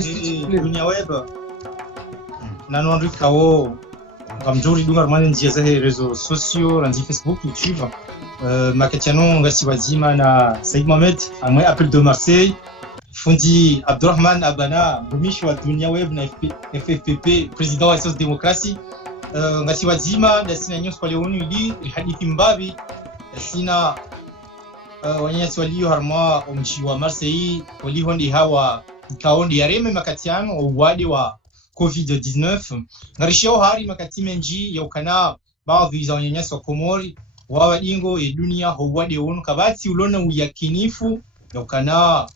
dunia web na nonri kawo kamjori dungar manen jiaza réseaux sociaux randi Facebook YouTube makatiano ngasi wazima na Said Mohamed amwe Appel de Marseille fundi Abdurrahman Abana bumishi wa dunia web na FFPP président wa Sos Démocratie ngasi wazima na sina nyos kwa leonu ili hadithi mbabi sina wanyasi walio harma umchi wa Marseille walihondi hawa kaondi yareme makatiano uwade wa COVID-19 ngarishao hari makati menji ya ukana baadhi za wanyanyasi wa Komori wawa dingo ya dunia huwade unu kabati ulona uyakinifu ya ukana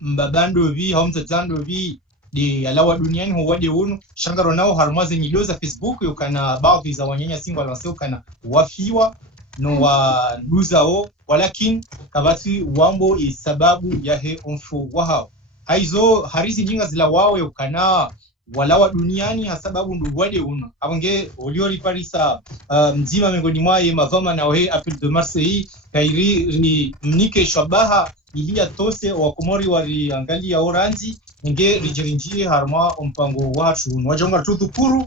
mbabando vi haumzazando vi di alawa duniani huwade unu shangaro nao harmaze nyiloza Facebook ya ukana baadhi za wanyanyasi wa lanse ukana wafiwa no wa luzao walakin kabati wambo sababu ya he onfu wahao haizo harizi nyinga zila wawe ukana walawa duniani hasababu nduwade uno abange oliori parisa mzima mengoni mwaye mavama na we Appel de Marseille kairi ni mnike shabaha ilia tose wa Komori wali angalia oranzi nge rijirinjie harma mpango watu wajonga tudhukuru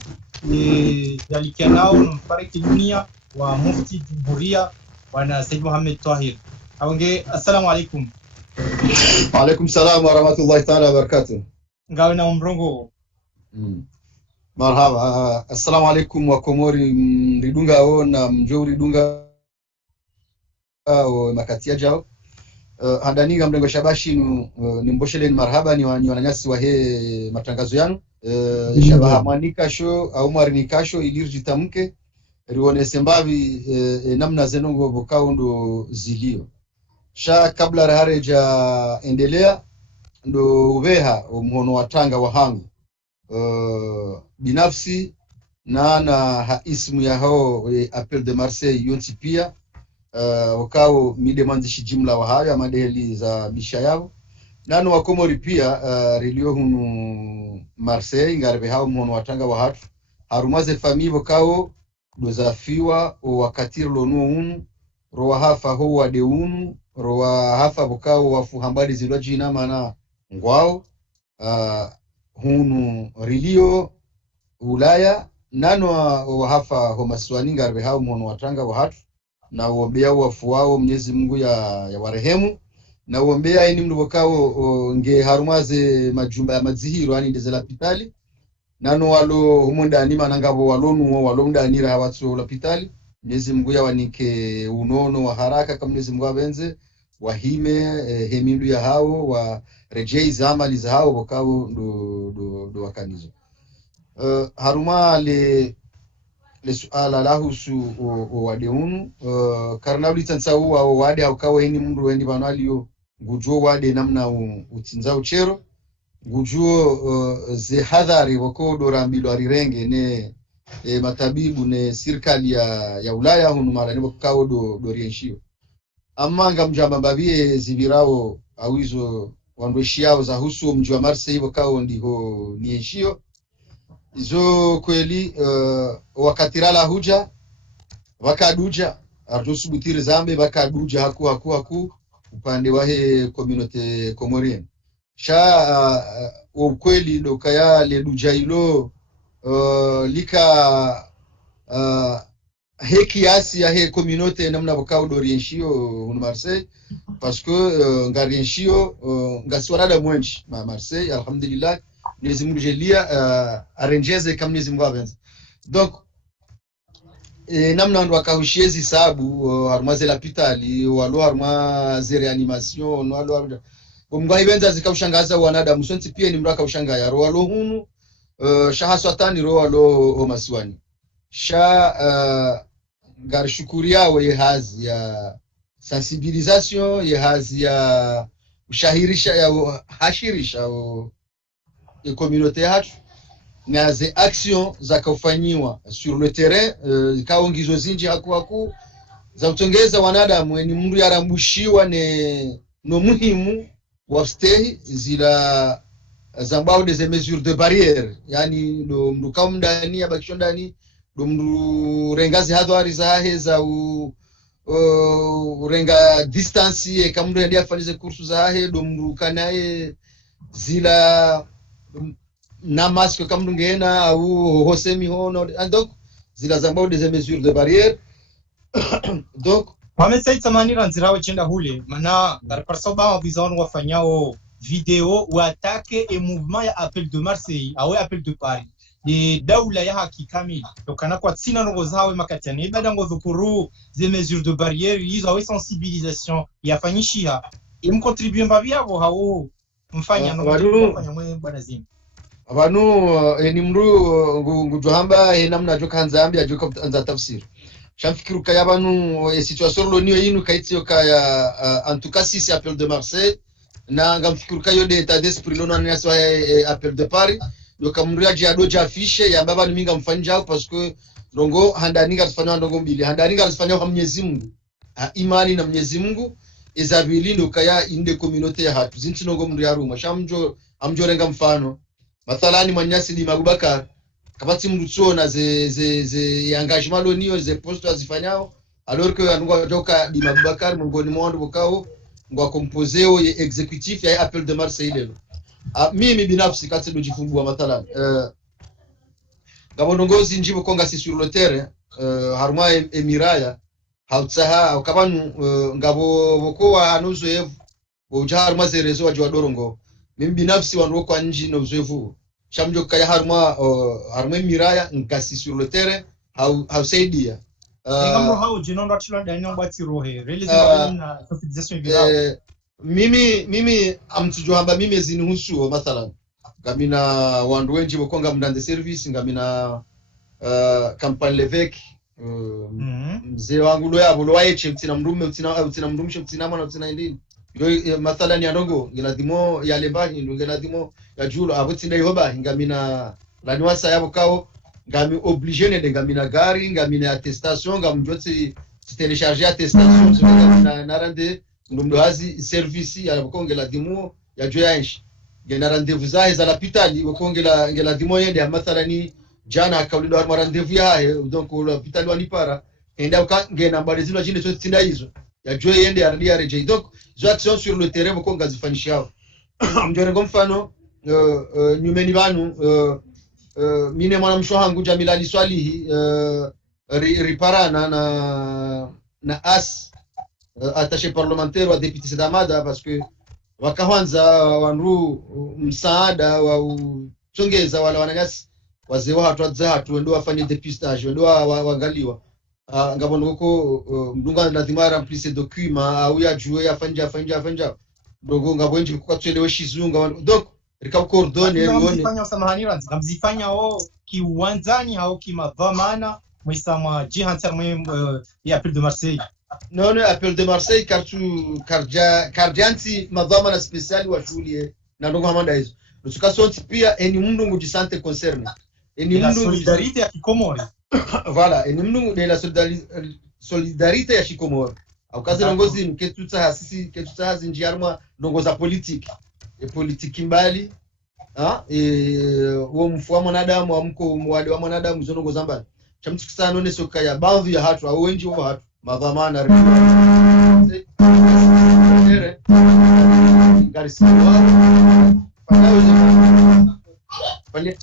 yalikianao mfariki dunia wa mufti Buria wana Said Mohamed Tahir abange assalamu alaikum. Wa alaikum salam wa rahmatullahi ta'ala wa barakatuh. Ngawe na umbrongo marhaba. Assalamu alaikum wa Komori mridunga o na mjori dunga o makatia jao handaniga mrengo shabashi ni mbosheleni marhaba ni wananyasi wa he matangazo yanu shabaha mwanika show au mwarinika show ilirji tamke rione sembavi namna zenongo bokao ndo zilio sha kabla hareja endelea ndo uveha mhono watanga wa hangu binafsi na ismu ya hao Appel de Marseille yonti pia wakao midemanzishi jimla wa hayo madeli za bisha yao nanu wa Komori pia relio hunu Marseille ngarebe hao mhono watanga wa hatu harumaze fami wakao dozafiwa wakatiro lonu unu roa hafa ho wade unu roa hafa wakao wafu hambadi zilwaji na mana ngwao hunu rilio Ulaya nano wa hafa homaswani ngarbe hao mhono watanga wa hatu na uombea wafu wao Mwenyezi Mungu ya warehemu na uombea ini mndu wakao nge harumaze majumba ya mazihiro yani ndezela pitali nano walo humonda ni manangabo walonu walo ndanira hawatso la pitali Mwenyezi Mungu ya wanike unono wa haraka kama Mwenyezi Mungu abenze wahime hemindu ya hao wa rejei zamali za hao wakao ndo wakanizo haruma le suala lahusu wade unu karna ulitansa uwa wade haukawa hini mundu wendi banalio ngujuo wade namna utinza uchero ngujuo ze hadhari wako dorambilo arirenge ne matabibu ne sirkali ya Ulaya hunu mara ni wakao do rienshio amanga mjamba mbabie zibirao awizo wandoishiao za husu mji wa Marseille wakao ndiho nienshio izo kweli wakatirala huja wakaduja artusubutiri zambe wakaduja haku upande wa he communauté comorienne sha ukweli dokaya le duja ilo lika he kiasi ya he communauté namna wakao dorienshio un Marseille parce que ngarienshio ngaswala mwenji ma Marseille alhamdulillah Mwenyezi Mungu jelia arengeze kama Mwenyezi Mungu abenza donc namna ndo akahushiezi sababu harumaze la pitali walo harumaze reanimation walo Mungu aibenza zikaushangaza wanadamu sonti pia ni mraka ushangaya walo hunu shahaswatani walo masiwani sha garishukuria we hazi ya sensibilisation ya hazi ya ushahirisha ya hashirisha communauté hatu na ze action za kufanyiwa sur le terrain kaongizo zinji haku za utongeza wanadamu ni mundu yarambushiwa no muhimu wa stay zila zambao des mesures de barrière yani ndo mdu kaumdani abakishondani ndo mdu rengazi hadwari za heza renga distance kamdu ndia fanize kursu za he ndo mdu kanaye zila na masque kama ndungena au hosemi hono donc zila zambao des mesures de barrière donc wamesaita manira nzirawe chenda hule mana garparsa ba bizon wafanyao video wa attaque et mouvement ya appel de Marseille awe appel de Paris e daula ya haki kamili tokana kwa tsina ngo zawe makatiani ibada ngo dhukuru ze mesures de barrière hizo awe sensibilisation yafanyishia imcontribue mbavi yabo hao mfanya no kufanya mwe bwana zimu abantu ni mru ngujohamba namna jo kanzambi ajo kanza tafsir shamfikiruka y'abantu situation loniyo yinu kaitio kaya en tout cas si c'est appel de Marseille na ngamfikiruka yo de état d'esprit lono na so appel de Paris yo kamria jiadoja afishe ya baba niminga mfanja parce que ndongo handaninga zifanywa ndongo mbili handaninga zifanywa kwa Mwenyezi Mungu imani na Mwenyezi Mungu ezabili ndo kaya inde communauté ya hatu zinti ndongo mri aruma shamjo amjorenga mfano mathalani Manyasi di Abubakar kabati mrutsona ze engagement loniyo ze poste azifanyao alors que anungwa joka di Abubakar mngoni mwandu bokao ngwa composeo ye executif ya appel de Marseille lelo mimi binafsi kati dojifumbua mathalani ngabonongozi njibo konga si sur le terrain haruma emiraya hautsaha au kabanu ngabo bokoa anuzoevu boja haruma ze rezo wajwa dorongo mimi binafsi wanro kwa nji na uzoevu shamjo kaya haruma miraya ngasi sur le terrain hausaidia ngamro hao jinondo atula dani ngwati rohe relation na sensibilisation bila mimi amtujohamba mimi zinihusu mathalan ngamina wandu wenji bokonga mndande service ngamina campagne leveke mzee wangu lo yabo lo waeche mtina mrumshe mtina mwana mtina ndini yo mathalan ya ndongo ngeladimo ya lembahi ngeladimo ya julo abutinda yoba ngamina laniwasa yabo kao ngami obligé ne ngamina gari ngamina attestation ngamjoti télécharger attestation ngamina narande ndumdo hazi service ya bokongela dimo ya joyanshi ngena rendez-vous zahe za l'hôpital bokongela ngela dimo yende mathalani jana akaulindo har rendez-vous yahe donc l'hôpital wanipara enda ngena mbalizino jine so tinda hizo ya joy yende ya reje donc zo action sur le terrain bokonga zifanyishao mjore mfano nyumeni banu mine mwana mshohangu Jamila Liswalihi riparana na as attaché parlementaire wa député Sedamada parce que wakaanza wanru msaada wa chongeza wala wananyasi wazee wa hatu ndio wafanye dépistage ndio waangaliwa ngabondo ko mdunga lazima remplir document au ya jue afanja ndogo ngabonje kwa twelewe shizunga donc rika coordonner yone fanya samahani ranzi ngamzifanya kiuwanzani au kimadhamana mwisama jihantar mwe ya appel de Marseille non appel de Marseille kardianti madhamana speciali wa shule na ndongo hamanda hizo tukasonti pia eni mundu ngujisante concerne eni mundu solidarité ya Kikomori voilà eni mundu de la solidarité ya Kikomori au kazi ndongozi mketuta hasisi ketuta hazi njiarma ndongoza politique e politique mbali uo mfuwa mwanadamu amko mwade wa mwanadamu zonongo zambali chamtukisana none soka ya baadhi ya hatu au wengi wa hatu madhamana tere pale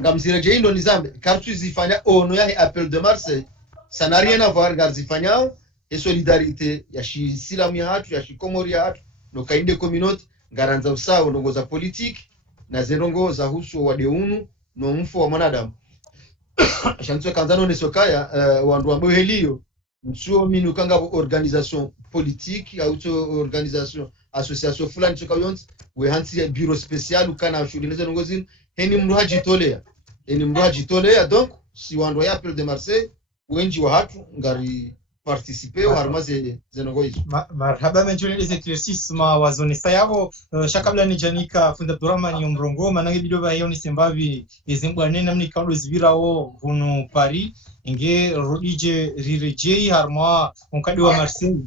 ngamzira jeindo nizambe kartu zifanya ono ya appel de Marseille ça n'a rien à voir garzifanyao et solidarité ya shisilamu ya hatu ya Shikomori ya hatu no kainde communauté ngaranza usawa ndongo za politique na zerongo za husu wa deunu no mfu wa mwanadamu shanzo kanzano ne sokaya wandu ambao helio msuo minu kanga organisation politique auto organisation association fulani tukayonzi we hansi bureau spécial ukana shuleleza ndongozi heni mru hajitolea donc si wandu ya appel de Marseille wenji wa hatu ngari participer au harmaze zenongoizo marhaba menjoni les exercices ma wazone sayabo shakabla ni janika funda Abdurrahman yomrongo manange bido ba yoni sembavi ezimbwane namni kando zibirawo vunu Paris inge rodije rirejei harma onkadi wa Marseille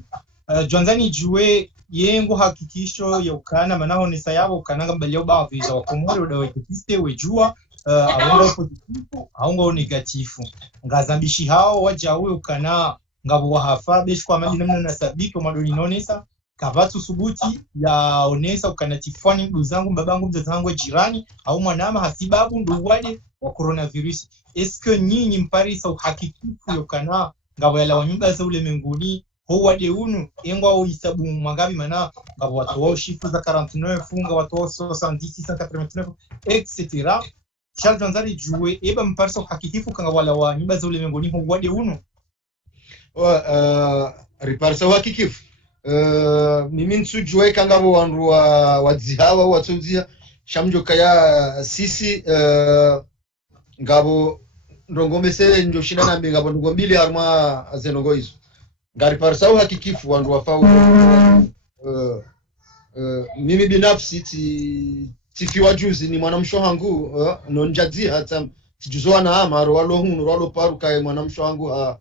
Joanzani juwe yengo hakikisho ya ukana manaho ni sayabo kananga mbali ba visa wakomori udawe kipiste wejua aunga positifu aunga negatifu ngazambishi hao wajawe ukana ngabo wahafa bishwa mali namna nasabiki madoni nonesa kavatu subuti ya onesa ukanatifani ndugu zangu babangu mzazi wangu jirani au mwanama hasibabu ndo wale wa coronavirus. Eske nyinyi mparisa uhakikifu yokana ngabo yala wanyumba za ule menguni ho wade unu engwa uisabu mangabi mana ngabo watu wao shifu za 49 funga watu wao 70 189 etc. Charles Janzari juwe eba mparisa uhakikifu kanga wala wanyumba za ule menguni ho wade unu riparsa uhakikifu mimi nsujue kanga wanru wa dzihawa watuzia shamjo kaya sisi ngabo ndongomese njo shina na ngabo ngombili harma zenongo hizo ngari parsau hakikifu wandu wafau mimi binafsi tifiwa juzi ni mwanamsho wangu nonjazi hata tijuzoa na ama walo hunu walo paru kai mwanamsho wangu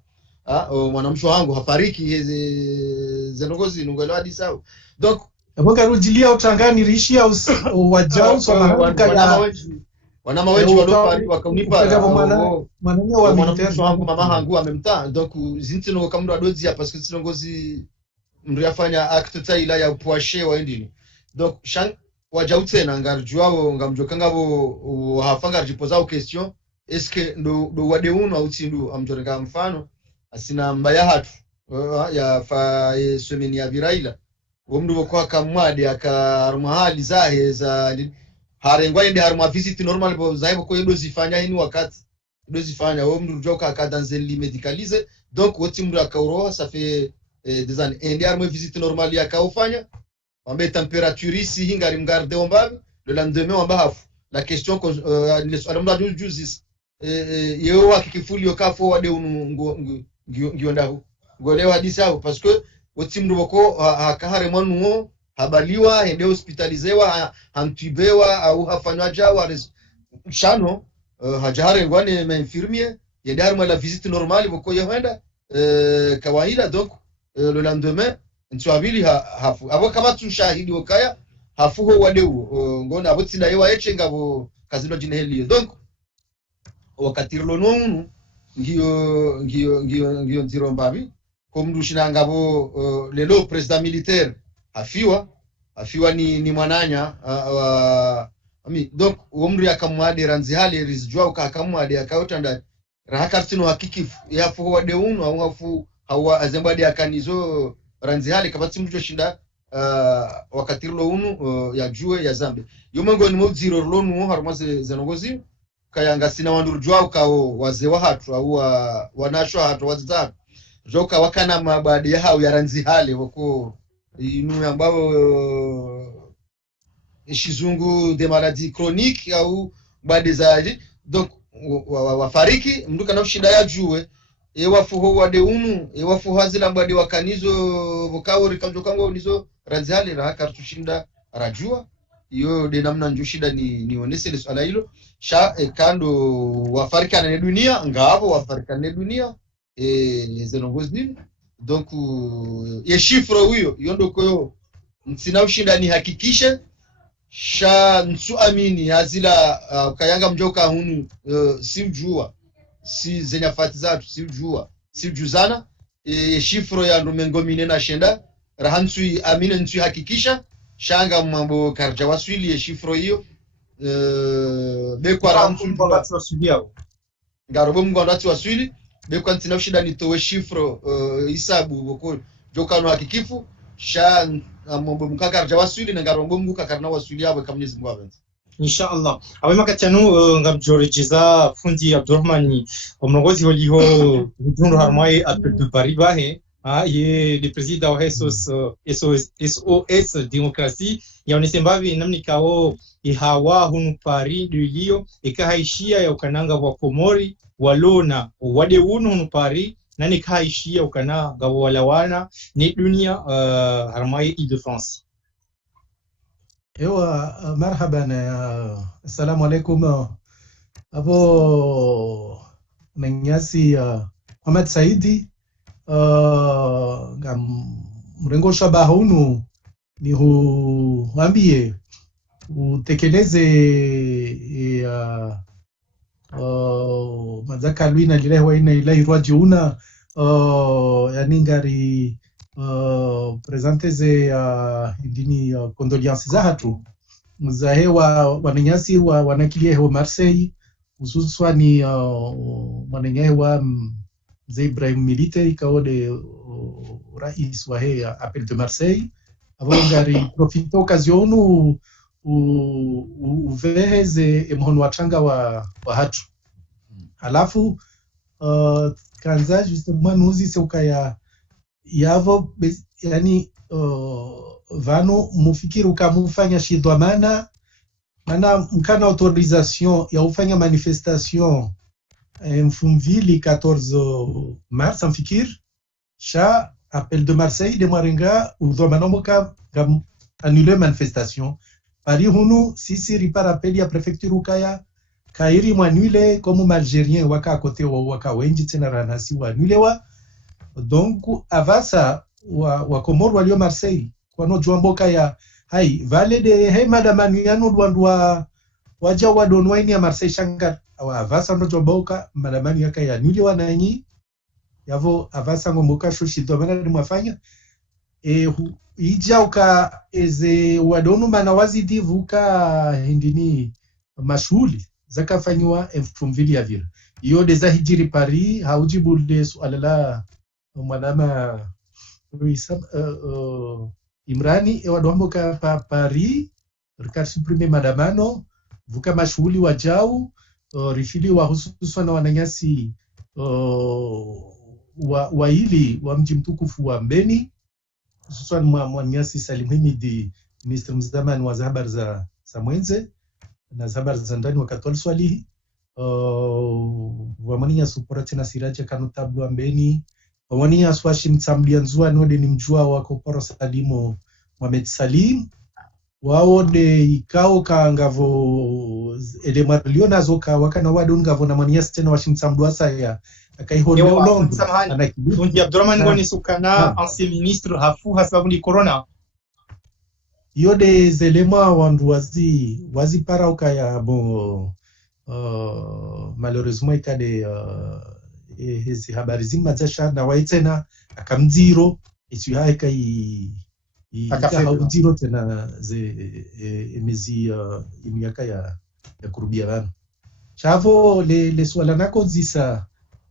mwanamsho wangu hafariki zenongo zinungelo hadi sawa donc Aboga rujilia utangani rishia wajao wanama wetu walopari wakaunipa mananya wa militaire wangu mama hangu amemta donc zintino kamro adozi ya parce que sinongozi mndu yafanya acte taila ya poache wa endini donc shang wajautse na ngarjuao ngamjokanga bo hafanga jipoza au question est-ce que ndo wade uno au tindu amjoreka mfano asina mbaya hatu ya fa semeni ya viraila omndu boko kamwadi akaruma hali zahe za harengwa ende haruma visit normal bo zaibo ko yedo zifanya hini wakati yedo zifanya omndu joka akadanzeli medicalize donc woti mndu akauro ça fait des années ende haruma visit normal yakaufanya ambe temperature ici hingari mgarde ombabe le lendemain omba hafu la question les alamda juzis yeo akikifuli yokafo wade unu ngionda hu ngolewa disao parce que woti mndu boko hakahare mwanuo habaliwa hende hospitalizewa hantubewa au hafanywa jawa shano hajahare ngwane mainfirmier yende harma la visite normale boko yenda kawaida donc le lendemain ntuabili hafu abo kama tu shahidi wakaya hafu ho wadeu ngona abotsinda yewa yechenga bo kazino jineheli donc wakati lononu ngio nziro mbabi komdushina ngabo lelo president militaire afiwa ni mwananya donc umri akamwade ranzihali rizjwa ukakamwade akayotanda rahakartino hakikifu yafu wade uno au afu hawa azembade akanizo ranzihali kabati mjo shinda wakati lo unu ya jue ya zambe yomengo ni moziro lonu harmaze zenongozi kayanga sina wandurjwa ukao wazewa hatu au wanashwa hatu wazatu joka wakana mabadi ya hao ya ranzihali wako inu ambao shizungu de maladie chronique au badi zaidi donc wafariki mndu kana ushinda ya juwe ewafu ho wade unu ewafu hazila badi wakanizo vokawori kamjokango nizo ranzihali ra kartushinda rajua iyo de namna njushida ni onese le swala hilo kando wafarika na dunia ngabo wafarika na dunia zenongozi nini donc ye chiffre huyo yondo koyo ntsina ushinda ni hakikishe sha nsu amini hazila kayanga mjoka hunu si ujua si zenya fati zatu si ujua si ujuzana ye chiffre ya ndomengo minena shenda rahansu amini nsu hakikisha shanga mambo karja waswili ye chiffre hiyo bekwa rahansu mbagati wasubiao ngarobo mngondati waswili bekwa ntina ushida nitowe chiffre hisabu boko jokano hakikifu sha mambo mkakarja waswili na ngarobo mkakarna waswili abo kamnyezi Mungu abenza inshallah awe makatiano ngamjorejiza fundi Abdurrahmani omrongozi holiho hujunru harmai appel de Paris bahe ye le président SOS démocratie ya onesembavi namni kao ihawa hunu Paris de Lyon ikahaishia ya ukananga wa Komori walona wade unu hunu Paris nani kahaishia ukananga walawana ni dunia harmai Île-de-France. ايوه مرحبا السلام عليكم ابو نياسي محمد سعيدي mrengo shabaha unu ni huambie utekeleze mazaka luina lilahi wa ina ilahi rajiuna yani ngari presenteze indini condolences za hatu mzahe wa wananyasi wa wanakilie wa Marseille hususani mwanenyewe wa mzee Ibrahim Milite ikaode rais wa he Appel de Marseille avongari profite occasion uveheze mhono watanga wa hatu alafu kanza justement nuzi seuka yavo yani vano mufikiri ukamufanya shidwamana mana mkana autorisation ya ufanya manifestation mfumvili 14 mars mfikir sha Appel de Marseille de Marenga udwamana moka annuler manifestation pari hunu sisi ripara appel ya prefecture ukaya kairi mwanule comme malgerien waka kote waka wenji tena ranasi wanule wa donc avasa wa Komoro walio Marseille kwano juamboka ya hai vale de he madame yano rwandwa waja wadonwaini ya Marseille shanga avasa ndo juamboka madame yaka ya nule wananyi yavo avasa ngomboka shoshi domana mwafanya ija uka eze wadonu manawazi vuka hindini mashuli zakafanywa mfumvili ya vira iyo deza hijiri Paris haujibule suala la mwanama Imrani ewadombo ka Paris rika supprime madamano vuka mashughuli wajau rifili wa hususan na wananyasi wa hili wa mji mtukufu wa Mbeni hususan mwanyasi Salim Himidi minister mzamani wa habari za mwenze na habari za ndani wakatwali swali wamania supora tena siraja kanu tablu Mbeni wamania swashi mtsamlia nzua node ni mjua wako poro Salimo Mohamed Salim wao de ikao kangavo ele marliona zoka wakana wadungavo na mania tena washimtsamdwa saya akaihondo londo fundi Abdurrahman ngoni sukana ancien ministre hafu hasabu ni corona yo des éléments wandu wazi para ukaya bon malheureusement ikade hizi habari zima zasha na waitena akamziro isu haika akafuziro tena ze emezi imiaka ya kurubia bana chavo le swala nako zisa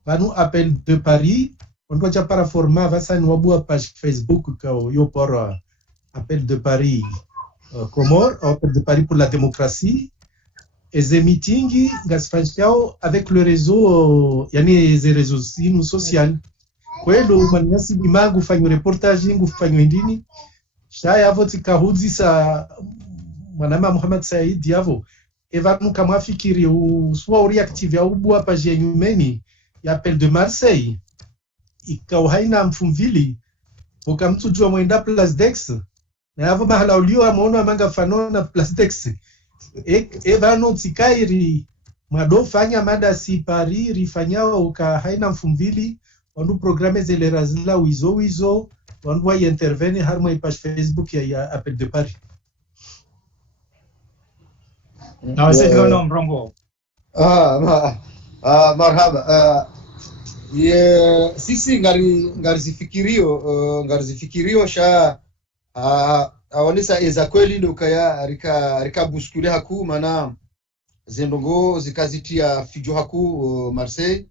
banu Appel de Paris on doit para forma vasani wabua page Facebook ka yo pora Appel de Paris Comore, Appel de Paris pour la démocratie et des meetings gasfanyao avec le réseau yani les réseaux sociaux kwelo manyasi bimangu fanyo reportage ngufanyo ndini shaya voti kahudzi sa mwanama Muhammad Said yavo eva kama fikiri uswa reactive ya ubwa page ya nyumeni ya Appel de Marseille ikao haina mfumvili ukamtujua mwenda Place d'Aix na hapo mahala ulio ameona manga fanona Place d'Aix vano tikairi mwado fanya mada si Paris rifanyao uka haina mfumvili wandu programe zele razila wizo wandu wa intervene harma page Facebook ya Appel de Paris na wasije na mrongo marhaba sisi ngari zifikirio sha aonesa eza kweli ndo kaya rika buskule haku mana zendongo zikazitia fijo haku Marseille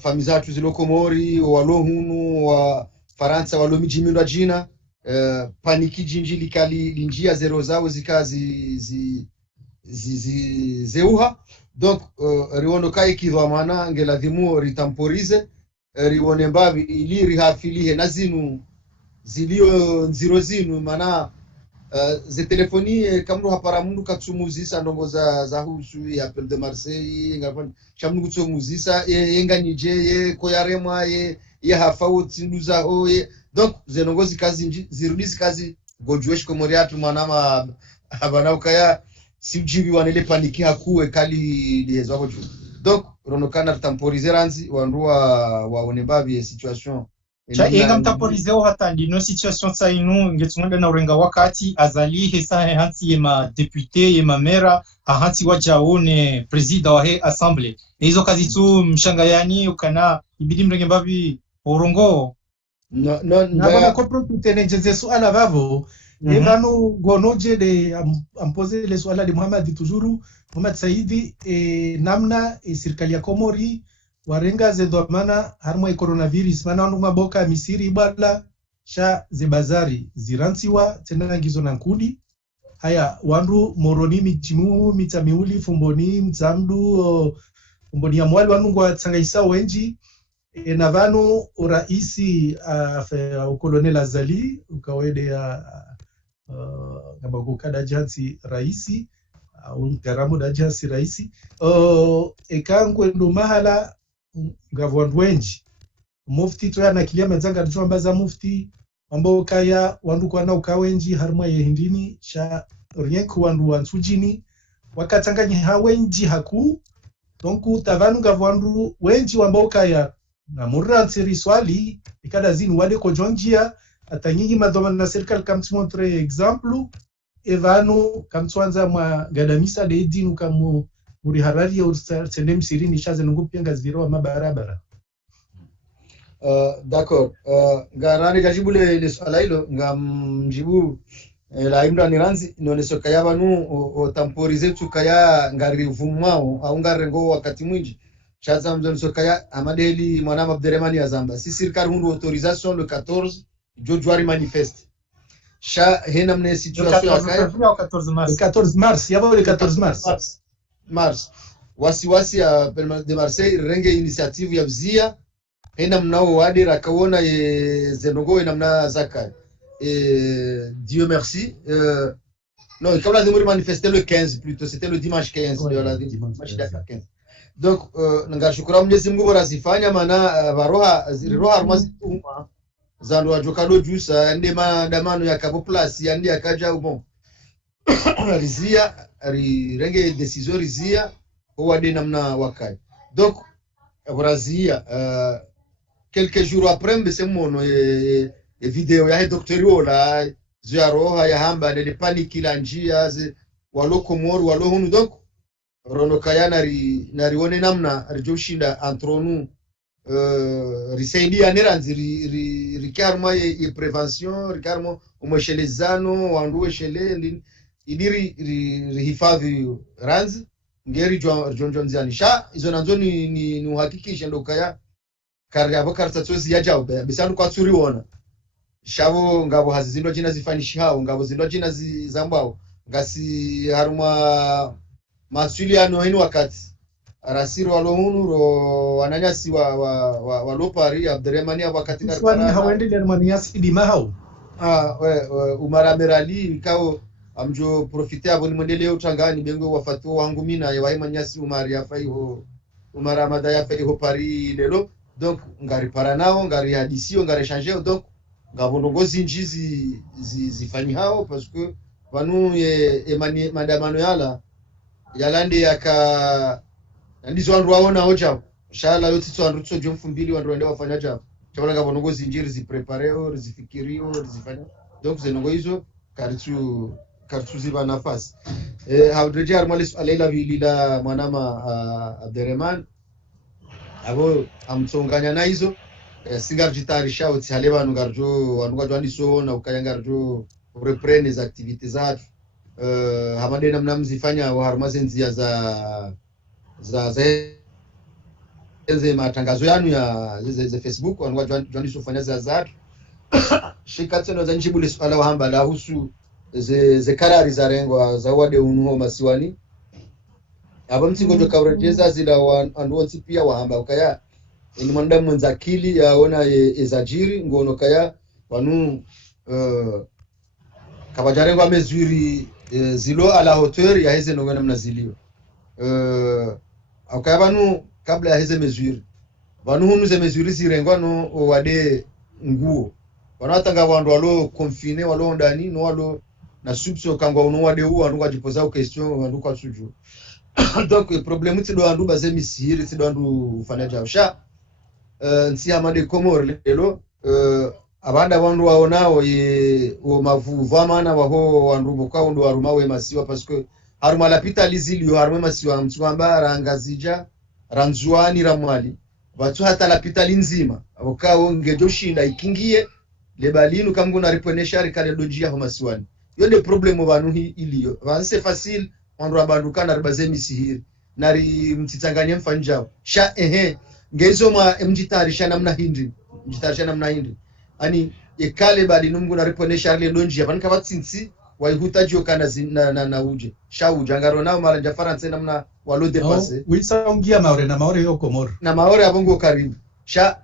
famizatu zilo Komori walohunu wa Faransa walomijimindo jina paniki jinjili kali linjia zero zao zikazi zeuha donc riono kai kidwa mana ngela dhimu ritamporize rione mbavi ili rihafilihe nazinu zilio nziro zinu mana ze telefonie kamru hapara mundu katsumuzisa ndongo za husu ya Appel de Marseille ngafani chamnu kutsumuzisa yenganije ye koyaremwa ye hafawo tsinduza ho donc ze ndongo zikazi zirudisi kazi gojwesh komoriatu manama abana ukaya sijibi wanele paniki hakuwe kali lihezo hapo donc ronokana temporiser ranzi wandua waone babi situation cha inga mtaporizeo hata ndino situation sa inu ngetumwenda na urenga wakati azali hesa hansi yema depute yema mera hansi wajaone president wa he assemblée hizo kazi tu mshangayani ukana ibidi mrenge babi orongo no na bana kopro tutenenjeze suala vavo evano gonoje de ampoze le suala de Muhammad Tujuru Muhammad Saidi namna serikali ya Komori warenga ze dhamana harmo coronavirus mana wandu maboka Misiri bala sha ze bazari zirantiwa tena ngizo na nkudi haya wandu moroni michimu mitamiuli fumboni mzamdu fumboni ya mwali wandu ngwa tsangaisa wenji na vanu uraisi ukolonel Azali ukawede ngabaguka dajansi raisi au garamu dajansi raisi ekangwe ndo mahala ngavwandu wenji mufti to yana kilia menzanga ndichomba za mufti ambao kaya wandu kwa na ukawenji harma ya hindini sha rienku wandu wansujini wakatanganya hawenji haku donc tavanu ngavwandu wenji ambao kaya na murantsiri swali ikada zini wale kojonjia atanyingi madoma na serikali kamtsmontre example evanu kamtswanza mwa gadamisa de dinu kamu muri harari ya ursendem sirini shaze nungupi nga ziro wa mabarabara. D'accord. Ngarani kajibu le swala hilo ngamjibu la imra niranzi inoneso kaya banu otamporize tukaya ngari vumao au ngarengo wakati mwingi chaza mzoneso kaya amadeli mwanama Abderrahmani ya Zamba si serikali hundu autorisation le 14 Jojuari manifeste sha hena mne situation ya kaya 14 mars yabo le 14 mars wasiwasi ya de Marseille renge initiative ya vzia hena mnao wadira kaona zenongo hena mna zakai Dieu merci non comme la demande manifester le 15 plutôt c'était le dimanche 15 de la dimanche 15 donc ngashukuru Mwenyezi Mungu barazifanya mana baroha ziriroha armazituma zandu wajokalo jusa ande maandamano ya Kabo Plus yandi akaja ubon rizia renge decision rizia wade namna wakai donc barazia quelques jours après mbese mono video ya Dr. Yola ziaroha ya hamba de paniki la njia waloko moru walohunu donc rono kayana narione namna rijoshinda entre nous risaidia neranzi rikarma ye prevention rikarmo umeshelezano wanduwe shele idiri rihifadhi ranzi ngeri jonjonzianisha izo nanzo ni uhakikisha ndo kaya kari abakar tatsozi yajao bisanu kwa tsuriona shabo ngabo hazizindo jina zifanishi hao ngabo zindo jina zambao ngasi haruma masuliano hinu wakati arasiro walohunu ro wananyasi wa lopari Abderrahmani wakati karibani hawendele maniasi dimahau Umara Merali kao amjo profite aboni mwendele utangani bengo wafatu wangu mina ya waima nyasi Umari ya faiho Umara madaya faiho pari lelo donc ngari paranao ngari hadisio ngari changer donc ngabondongozi njizi zifanyi hao parce que vanu emani madamano yalande yaka ndizo wandu waona hoja shala yote tso wandu tso jomfu mbili wandu wende wafanya jabu chabona ngabondongozi njiri ziprepareo zifikirio zifanya donc zenongo hizo karitu ziba nafasi haudreje armalis alela vilila mwanama Abderrahman abo amtsonganya na hizo singar jitarisha uti haleba ngarjo wanuga jwandi so na ukayangarjo reprendre les activités zatu hamade namna mzifanya wa harmazenzi ya za matangazo yanu ya ze Facebook wanuga jwandi so fanya za zatu shikatseno za njibu le swala wahamba la husu ze karari za rengo za wade unuho masiwani abo mtingo jo kaurejeza zila anduonsi pia wahamba ukaya ni mwanda mwanzakili yaona ezajiri ngono kaya wanu kabajarengo amezuri zilo ala hauteur ya heze nongana mnazilio akaya wanu kabla ya heze mezuri wanu hunu ze mezuri zirengo no wade nguo wanatanga wandu walo confine walo ndani no walo na subso kangwa uno wade huo wandu kajipoza question wandu kwa suju donc problème tido wandu baze misiri tido wandu fanya jawsha nsi amade Komor lelo abanda wandu waonao o mavuva mana waho wandu boka ndo arumawe masiwa parce que haruma lapita lizilio haruma masiwa mtswamba rangazija ranzuani ramwali watu hata lapitali nzima wakao ngejoshinda ikingie lebalinu kamgu na riponesha rikale dojia homasiwani yonde problemu banu hii iliyo vanse facile onro abanduka na ribazemi sihiri nari mtitanganya mfanjao sha ngezo ma mjitarisha namna hindi ani ekale balinu mgu na riponesha rile donjia vanka vatsinsi waihutaji okana na uje sha ujangaro nao mara ja France namna walo depase wisaongia maore yo komoro na maore abongo karibu sha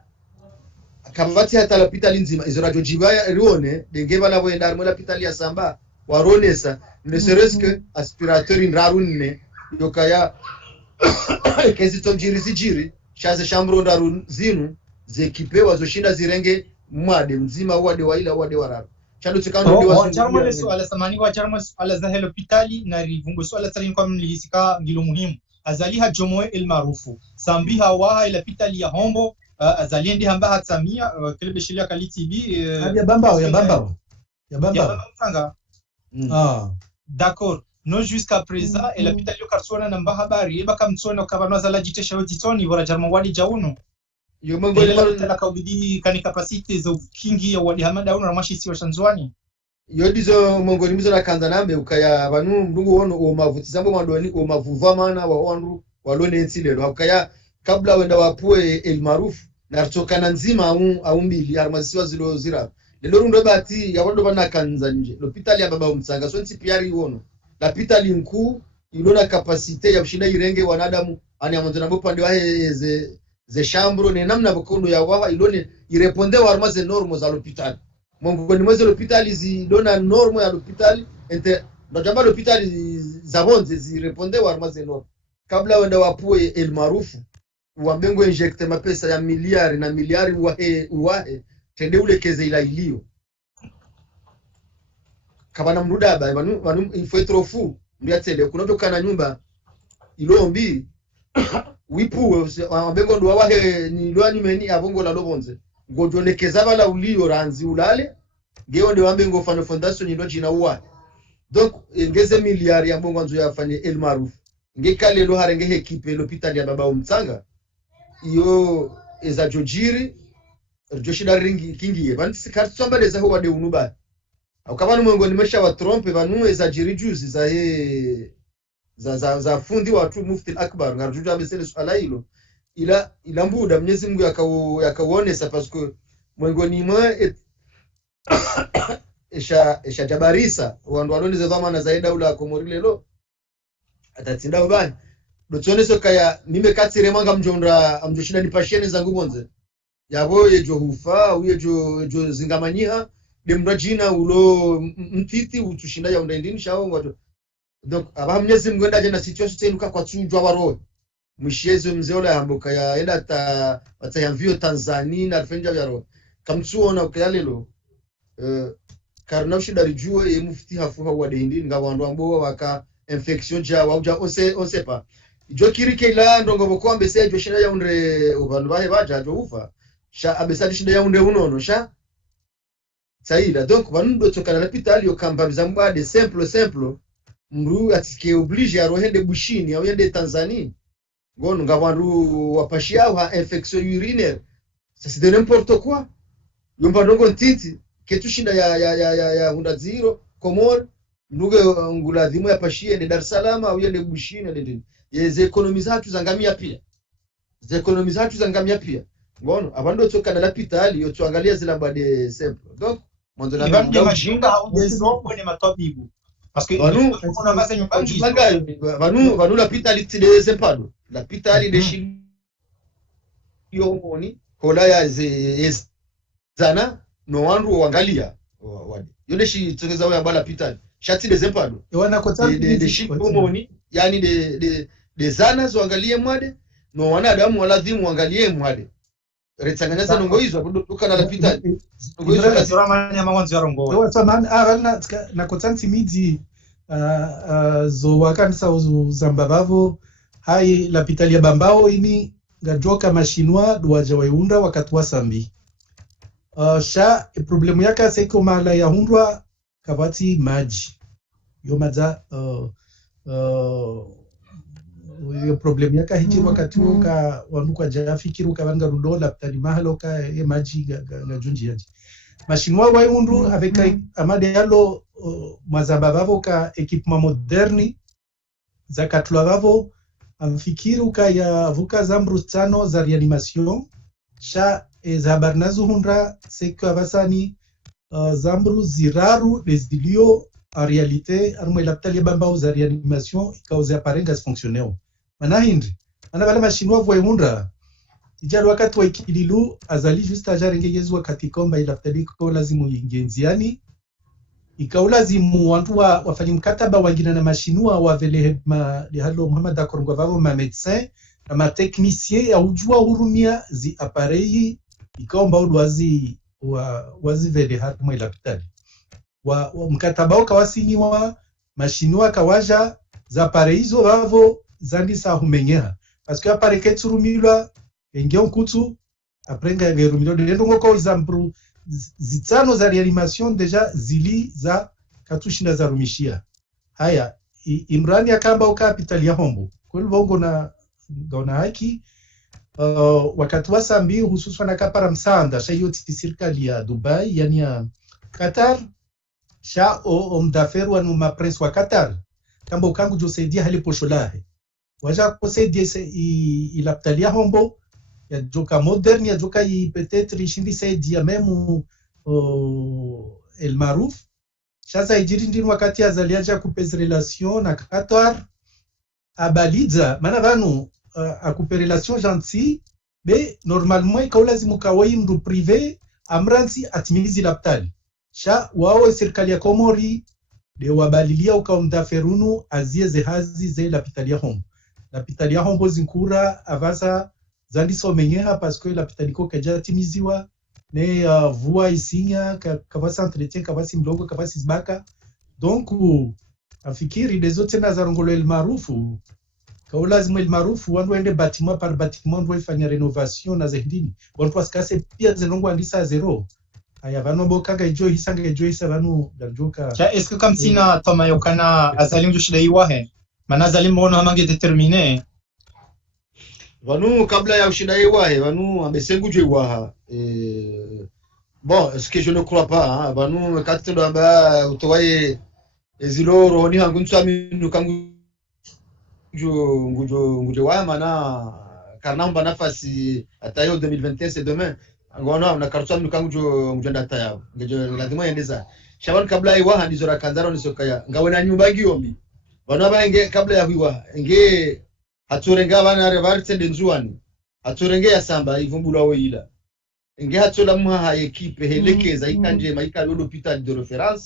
kamvati hata la pitali nzima izo radio jibaya rione dengeva la boenda armo la pitali ya samba waronesa ne serait-ce que aspirateur inrarunne yokaya kezi tomjiri sijiri shaze shambro ndarun zinu zekipewa zoshinda zirenge mwade mzima wade waila wade wararo chando tukano ndiwa charmale swala samani wa charmale swala za hospitali na rivungo swala salini kwa mlihisika ngilo muhimu azaliha jomoe el maarufu sambiha waha ila pitali ya hombo azaliendi hamba hatamia kelebe shilia kaliti bi ya bambao mfanga d'accord non jusqu'à présent et la pitali yo karsona namba habari eba kamtsona kabanwa za lajitesha wetitoni wala jarmawadi jauno yo mangole la kaubidi kani capacité zo kingi ya wadi hamada uno ramashi si washanzwani yo dizo mongoli mizo na kanza nambe ukaya banu mdungu wono o mavutizambo mandoni o mavuva mana wa wandu walone etsilelo ukaya kabla wenda wapue el maarufu na tokana nzima au mbili armasiwa zilo zira lelo rundo bati ya wando bana kanza nje l'hôpital ya baba mtsanga so ntipiari wono l'hôpital nkuu ilona capacité ya kushinda irenge wanadamu ani amonzana bopande wa ze chambro ne namna bokondo ya waha ilone ireponde wa armaze normo za l'hôpital mongo ni mweze l'hôpital zilona normo ya l'hôpital ente ndajamba l'hôpital za bonze zireponde wa armaze normo kabla wenda wapue el maarufu wambengo injecte mapesa ya miliari na miliari uwahe tende ule keze ila ilio kabana mruda ba banu ifo trofu ndiatele kunotoka na nyumba ilombi wipu wambengo ndo wahe ni lwani meni abongo la lobonze ngojonekeza bala ulio ranzi ulale ngeo ndio wambengo fano fondation ni ndoji na uwa donc ngeze miliari ya bongo nzo yafanye el maarufu ngekale lo harenge equipe l'hôpital ya baba umtsanga iyo eza jojiri joshida ringi kingiye bani sikatsombeleza ho wade unuba akabanu mwengo nimesha wa trompe banu eza jiri juzi za fundi watu mufti akbar ngarjuja besele swala hilo ila mbuda Mwenyezi Mungu yakaonesa parce que mwengo ni mwe esha jabarisa wandu waloniza zamana zaida ula komorile lo atatsinda ubani dotoneso kaya nimekatire manga mjondra amjoshina nipashene zangu bonze yabo yejo hufa uyejo zingamanyiha demrajina ulo mtiti utushinda ya undendini shawo ngoto donc aba Mwenyezi Mungu ndaje na situation tenuka kwa tujwa waro mwishezo mzeola hamboka ya enda ta watayamvio Tanzania na fenja yaro kamtsuona ukayalelo karna ushida rijuo ye mufti hafu hawa dendini ngawandu ambo waka infection ja wauja on pas jokiri kila ndongo bokombe se jo shida ya unre ubantu bahe baja jo ufa sha abesadi shida ya unre unono sha saida donc banundo tokana na l'hôpital yo kamba bizamba de simple mru atike oblige ya rohende bushini au yende Tanzania ngono ngabantu wapashia ha infection urinaire ça c'est de n'importe quoi yomba ndongo ntiti ketushinda ya hunda zero komor nduge nguladhimu ya pashie de Dar es Salaam au yende bushini ndende yeze ekonomi zatu zangamia pia ngono abando toka na l'hôpital yo tuangalia zila bade simple donc mwanzo na ndio majinga haudezo kwenye matobibu parce que kuna basa nyumbani vanu l'hôpital tide sempado l'hôpital de shili yo moni kola ya zana no wandu wangalia wade yode shi tongeza wa bala l'hôpital shati de sempado wana kota de shili moni yani de zana zoangalie mwade no wanadamu waladhimu angalie mwade retanganyasa nongo hizo kutoka na l'hôpital nongo hizo kasura manya mawanzo yarongo wata man aralna na kotanti midi zo wakanisa uzambabavo hai l'hôpital ya bambao ini ngajoka mashinwa duaja waunda wakatwa sambi sha problemu yaka seko mala ya hundwa kabati maji yo madza yo problem yaka hiji wakati woka wanuka jafikiru kabanga rudola ptali mahaloka e maji ga junji yaji mashinwa wa undu avec amade yalo mazamba bavo ka equipement moderni zakatula bavo amfikiru ka ya vuka zambru tano za reanimation sha zabarnazu hundra seko abasani zambru ziraru desilio en réalité armo laptali bamba za reanimation ikauza parengas fonctionnel mana hindi ana bala mashinwa vo hundra ijalo wakati wa ikililu azali juste ajarengegezwa wakati komba ilaptali ko lazimu ingenziani ikaulazimu wantu wafanya mkataba wangina na mashinua wavele halo Muhammad akorongwa vavo ma médecin na ma technicien ya ujua hurumia zi apareyi ikaomba udwazi wazi vele hapo ilaptali wa mkataba ukawasinyiwa mashinua kawaja za apareyizo vavo zandisa humenyeha parce que apare ketsurumilwa engeo kutu aprenga verumilo ndendo ngoko example zitano za reanimation deja zili za katushinda za rumishia haya Imrani akamba ukapitali ya hombo kwa bongo na gaona haki wakati wa sambi hususan akapara msanda shayoti serikali ya Dubai yani ya Qatar sha o mdaferu anu ma prince wa Qatar kamba ukangu josaidia hali posholahe waja kusaidia ilaptali ya hombo ya joka moderni ya joka peut-être ishindi saidia memu El Maruf shaza ijirindini wakati azaliaja kupez relation na Qatar abaliza mana vanu akupe relation gentil be normalement ikaulazimu kawai mdu privé amransi atimizi laptali sha wao serikali ya Komori de wabalilia ukaumdaferunu azie zehazi ze lapitalia hombo lapitalia hombo zinkura avasa zandiso menyeha parce que lapitaliko kaja timiziwa ne voix isinya kavasa entretien kavasi mlogo kavasi zbaka donc afikiri dezo tena za rongolo El Marufu kaulazimu El Marufu wandu ende bâtiment par bâtiment ndo ifanya renovation na zendini wandu wasikase pia zenongo andisa zero aya vano bokaga ijo hisa vanu daljoka cha est-ce que comme sina toma yokana azalim jushidai wahe mana azalim bono hamange déterminé vanu kabla ya ushidai wahe vanu amesengujwe waha bon ce que je ne crois pas hein vanu katendo amba utowaye ezilo roni hangu nsami kangu ngujo wa mana kanamba nafasi atayo 2021 c'est demain ngona na kartua mkangu mjenda tayo ngejo lazima endeza shaban kabla ya waha ndizora kanzaro nisokaya ngawe na nyumba ngiyombi bana bange kabla ya wiwa nge haturenga bana revari tsende nzuani haturenge ya samba ivumbula weila nge hatola mwa equipe helekeza ikanje maika lolo hospital de référence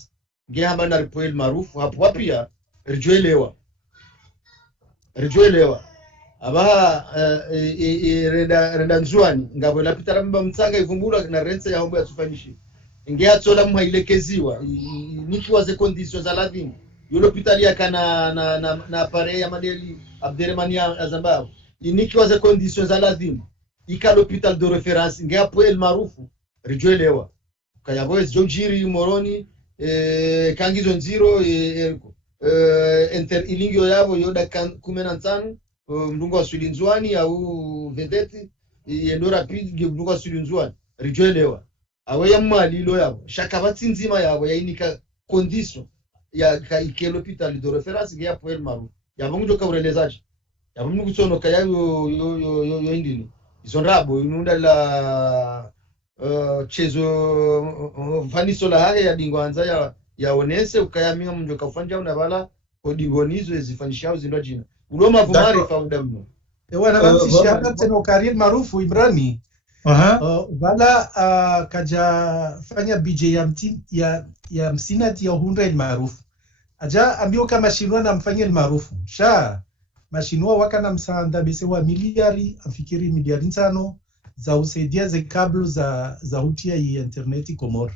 nge hamba na El Marufu hapo wapia rijoelewa abaha renda nzuani ngabo lapita mba mtsanga ivumbula na rense ya hombo ya tufanishi nge hatola mwa ilekeziwa nikiwa ze conditions za lazima yolo hospitali yakana na appareil ya madeli Abderrahmani Azambao nikiwa ze conditions za lazima ikalo hospital de référence nge hapo El Marufu rijoelewa kayabo jonjiri moroni kangizo nziro enter ilingio yabo yoda 15 mdungu wa Sulinzwani au vedeti yendo rapide mdungu wa Sulinzwani rijoelewa awe ya mali lo yabo shakabati nzima yabo yainika condition ya ikelo hospital de référence nge hapo El Marufu yabo njoka urelezaje yabo mngu sono kayayo yo indini izonrabo inunda la chezo vaniso la haya ya dingwanza ya onese ukayamia mjoka ufanja unabala odingonizo ezifanyishao zindo jina uloma vumari fauda mno wana vamsishia tena ukari El Marufu Ibrani wala kaja fanya BJ ya msinati ya hundra El Marufu aja ambio kama shinua na mfanya El Marufu sha mashinua waka na msaanda bese wa miliari afikiri miliari nsano za usaidia ze kablo za hutia yi interneti Komoro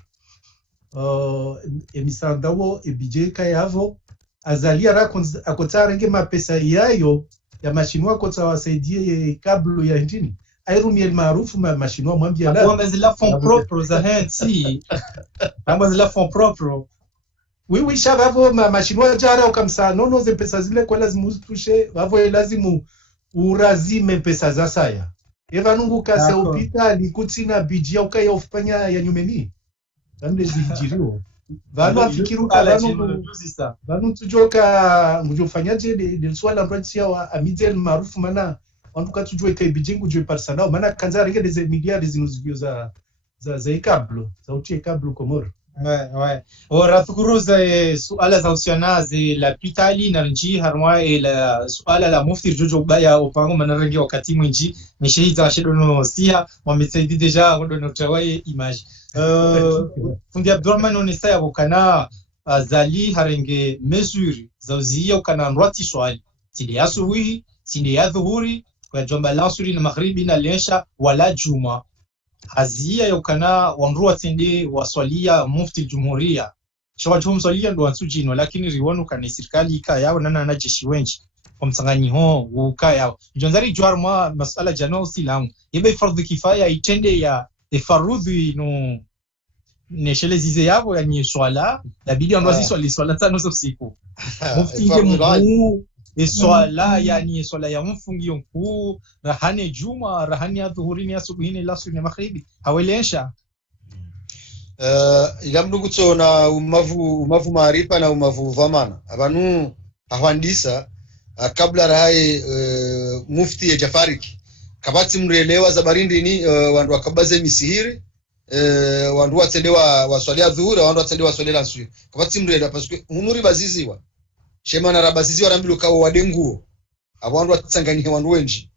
emisanda wo ebije kayavo azalia rakonza akotarenge mapesa yayo ya mashinwa kota wasaidie kablo ya ndini airumi El Marufu mashinwa mwambia la mais la fond propre za henti amba la fond propre oui shavavo mashinwa jara ukamsa nono ze pesa zile kwa lazimu tushe vavo lazimu urazime pesa za saya eva nungu kase D'accord. upita likutina bijia ukaya ufanya ya nyumeni ande zihijiriwa vanu afikiruka vanu tujoka ngujofanyaje de swala mbranchia wa amizel maarufu mana wantu katujue kai bijingu jue parsanao mana kanza rege des milliards zinuzio za ikablo za utie kablo komoro. Ouais. ورافكروز سؤال زوسيانا زي la pitali na nji harmwa ila suala la mufti jojo baya opango manarangi wakati mwinji mishiza shedono sia wamesaidi deja ngodo notawai image fundi Abdurrahman onesa yabokana zali harenge mesure zauzia ukana nrati swali tili asubuhi tili ya dhuhuri kwa jomba lansuri na magharibi na lensha wala juma hazia yokana wamrua tende waswalia mufti jumuria shawachum swalia ndo wansujino lakini riwonu kana serikali ikayao nana na jeshi wenji omsanganyi ho ukayao jonzari jwarma masala jano silamu yebe fardhu kifaya itende ya farudhi no neshele zize yabo yani swala labidi ndo swala tano usiku mufti nge swala yani swala ya mfungi mkuu rahani juma rahani adhuhurini asubuhini lasuri na magharibi hawelesha ila mnungu tsona umavu maarifa na umavu vamana abanu ahwandisa kabla rahaye mufti ya Jafariki kabati mrelewa za barindi ni wandu wakabaze misihiri wandu watendewa waswalia dhuhura wandu watendewa waswalia nsuri kabati mrelewa paske hunuri baziziwa shema na rabaziziwa rambilu kawo wadenguo abandu watsangani wandu wenji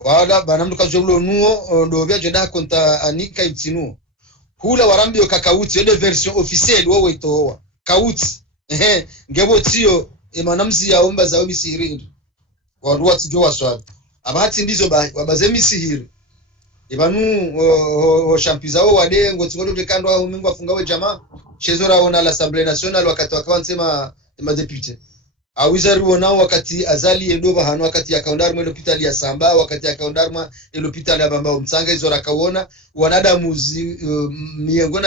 wala banamdu kazobulo nuo ndo bya jeda konta anika itinuo hula warambio kakauti yode version officielle wowe towa kauti ngebo tiyo emanamzi ya omba za misihiri wandu watjo waswali abahati ndizo wabaze misihiri ibanu ho champiza wo wade ngotsingodo tekando aho mingu afungawe jamaa shezora ona l'Assemblée nationale wakati wakawansema madepute awizari wonao wakati azali endova hanu wakati ya kaundarma hospitali ya Samba wakati ya kaundarma hospitali ya Bamba Mtsanga hizo rakaona wanadamu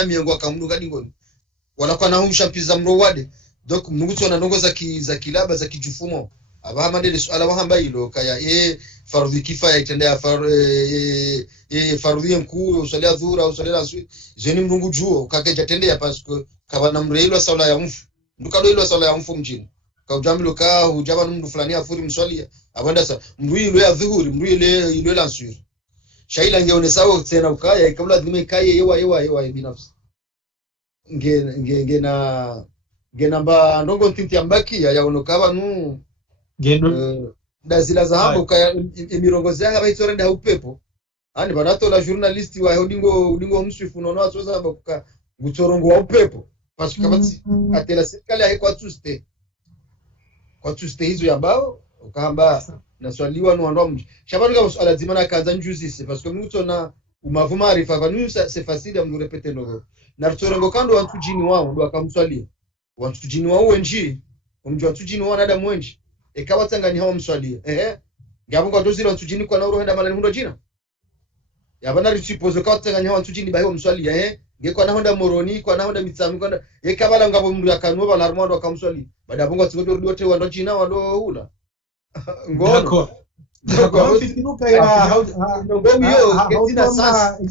miongo akamduka dingoni wanakuwa na humshampiza mrowade donc mnguto na ndongo za kilaba za kijufumo aba mandele swala wahamba hilo kaya fardhi kifaya itendea fardhi mkuu usalia dhura usalia zeni mrungu juo kake jatendea paske kabana mreilo sala ya mfu ndukado hilo sala ya mfu mjini kaujamilo ka hujaba mndu fulani afuri mswalia abanda sa mrui ile ya dhuhuri mrui ile la nsuri shaila ngeone sawa tena ukaya kabla dhime kaye yewa binafsi namba ndongo ntinti ambaki ya onokaba nu ngendo dazila za hapo kaya emirongozi yanga baitore nda upepo ani banato la journalist wa udingo mswifu nono asoza bakuka gutorongo wa upepo parce kabati atela serikali haiko tuste kwa tuste hizo ya bao ukahamba naswaliwa no ando shabanu kama swala zimana kaza njuzisi parce que mtu na umavuma arifa vanu c'est facile ya mrepete ndo na tutorongo kando watu jini wao ndo akamswalia watu jini wao wenji umjwa watu jini wao nada mwenji ekawa tangani hawa mswalia ngabo kwa dozira watu jini kwa na urohenda malani mundo jina yabana richipozo kwa tangani hawa watu jini bayo mswalia ngeko na honda moroni kwa na honda mitsami kwa yekabala ngabo mndu yakanwa bala armando akamswali baada bongo tsigodo riote wando jina wando hula ngono d'accord fitinuka ya ngogo yo ketina sans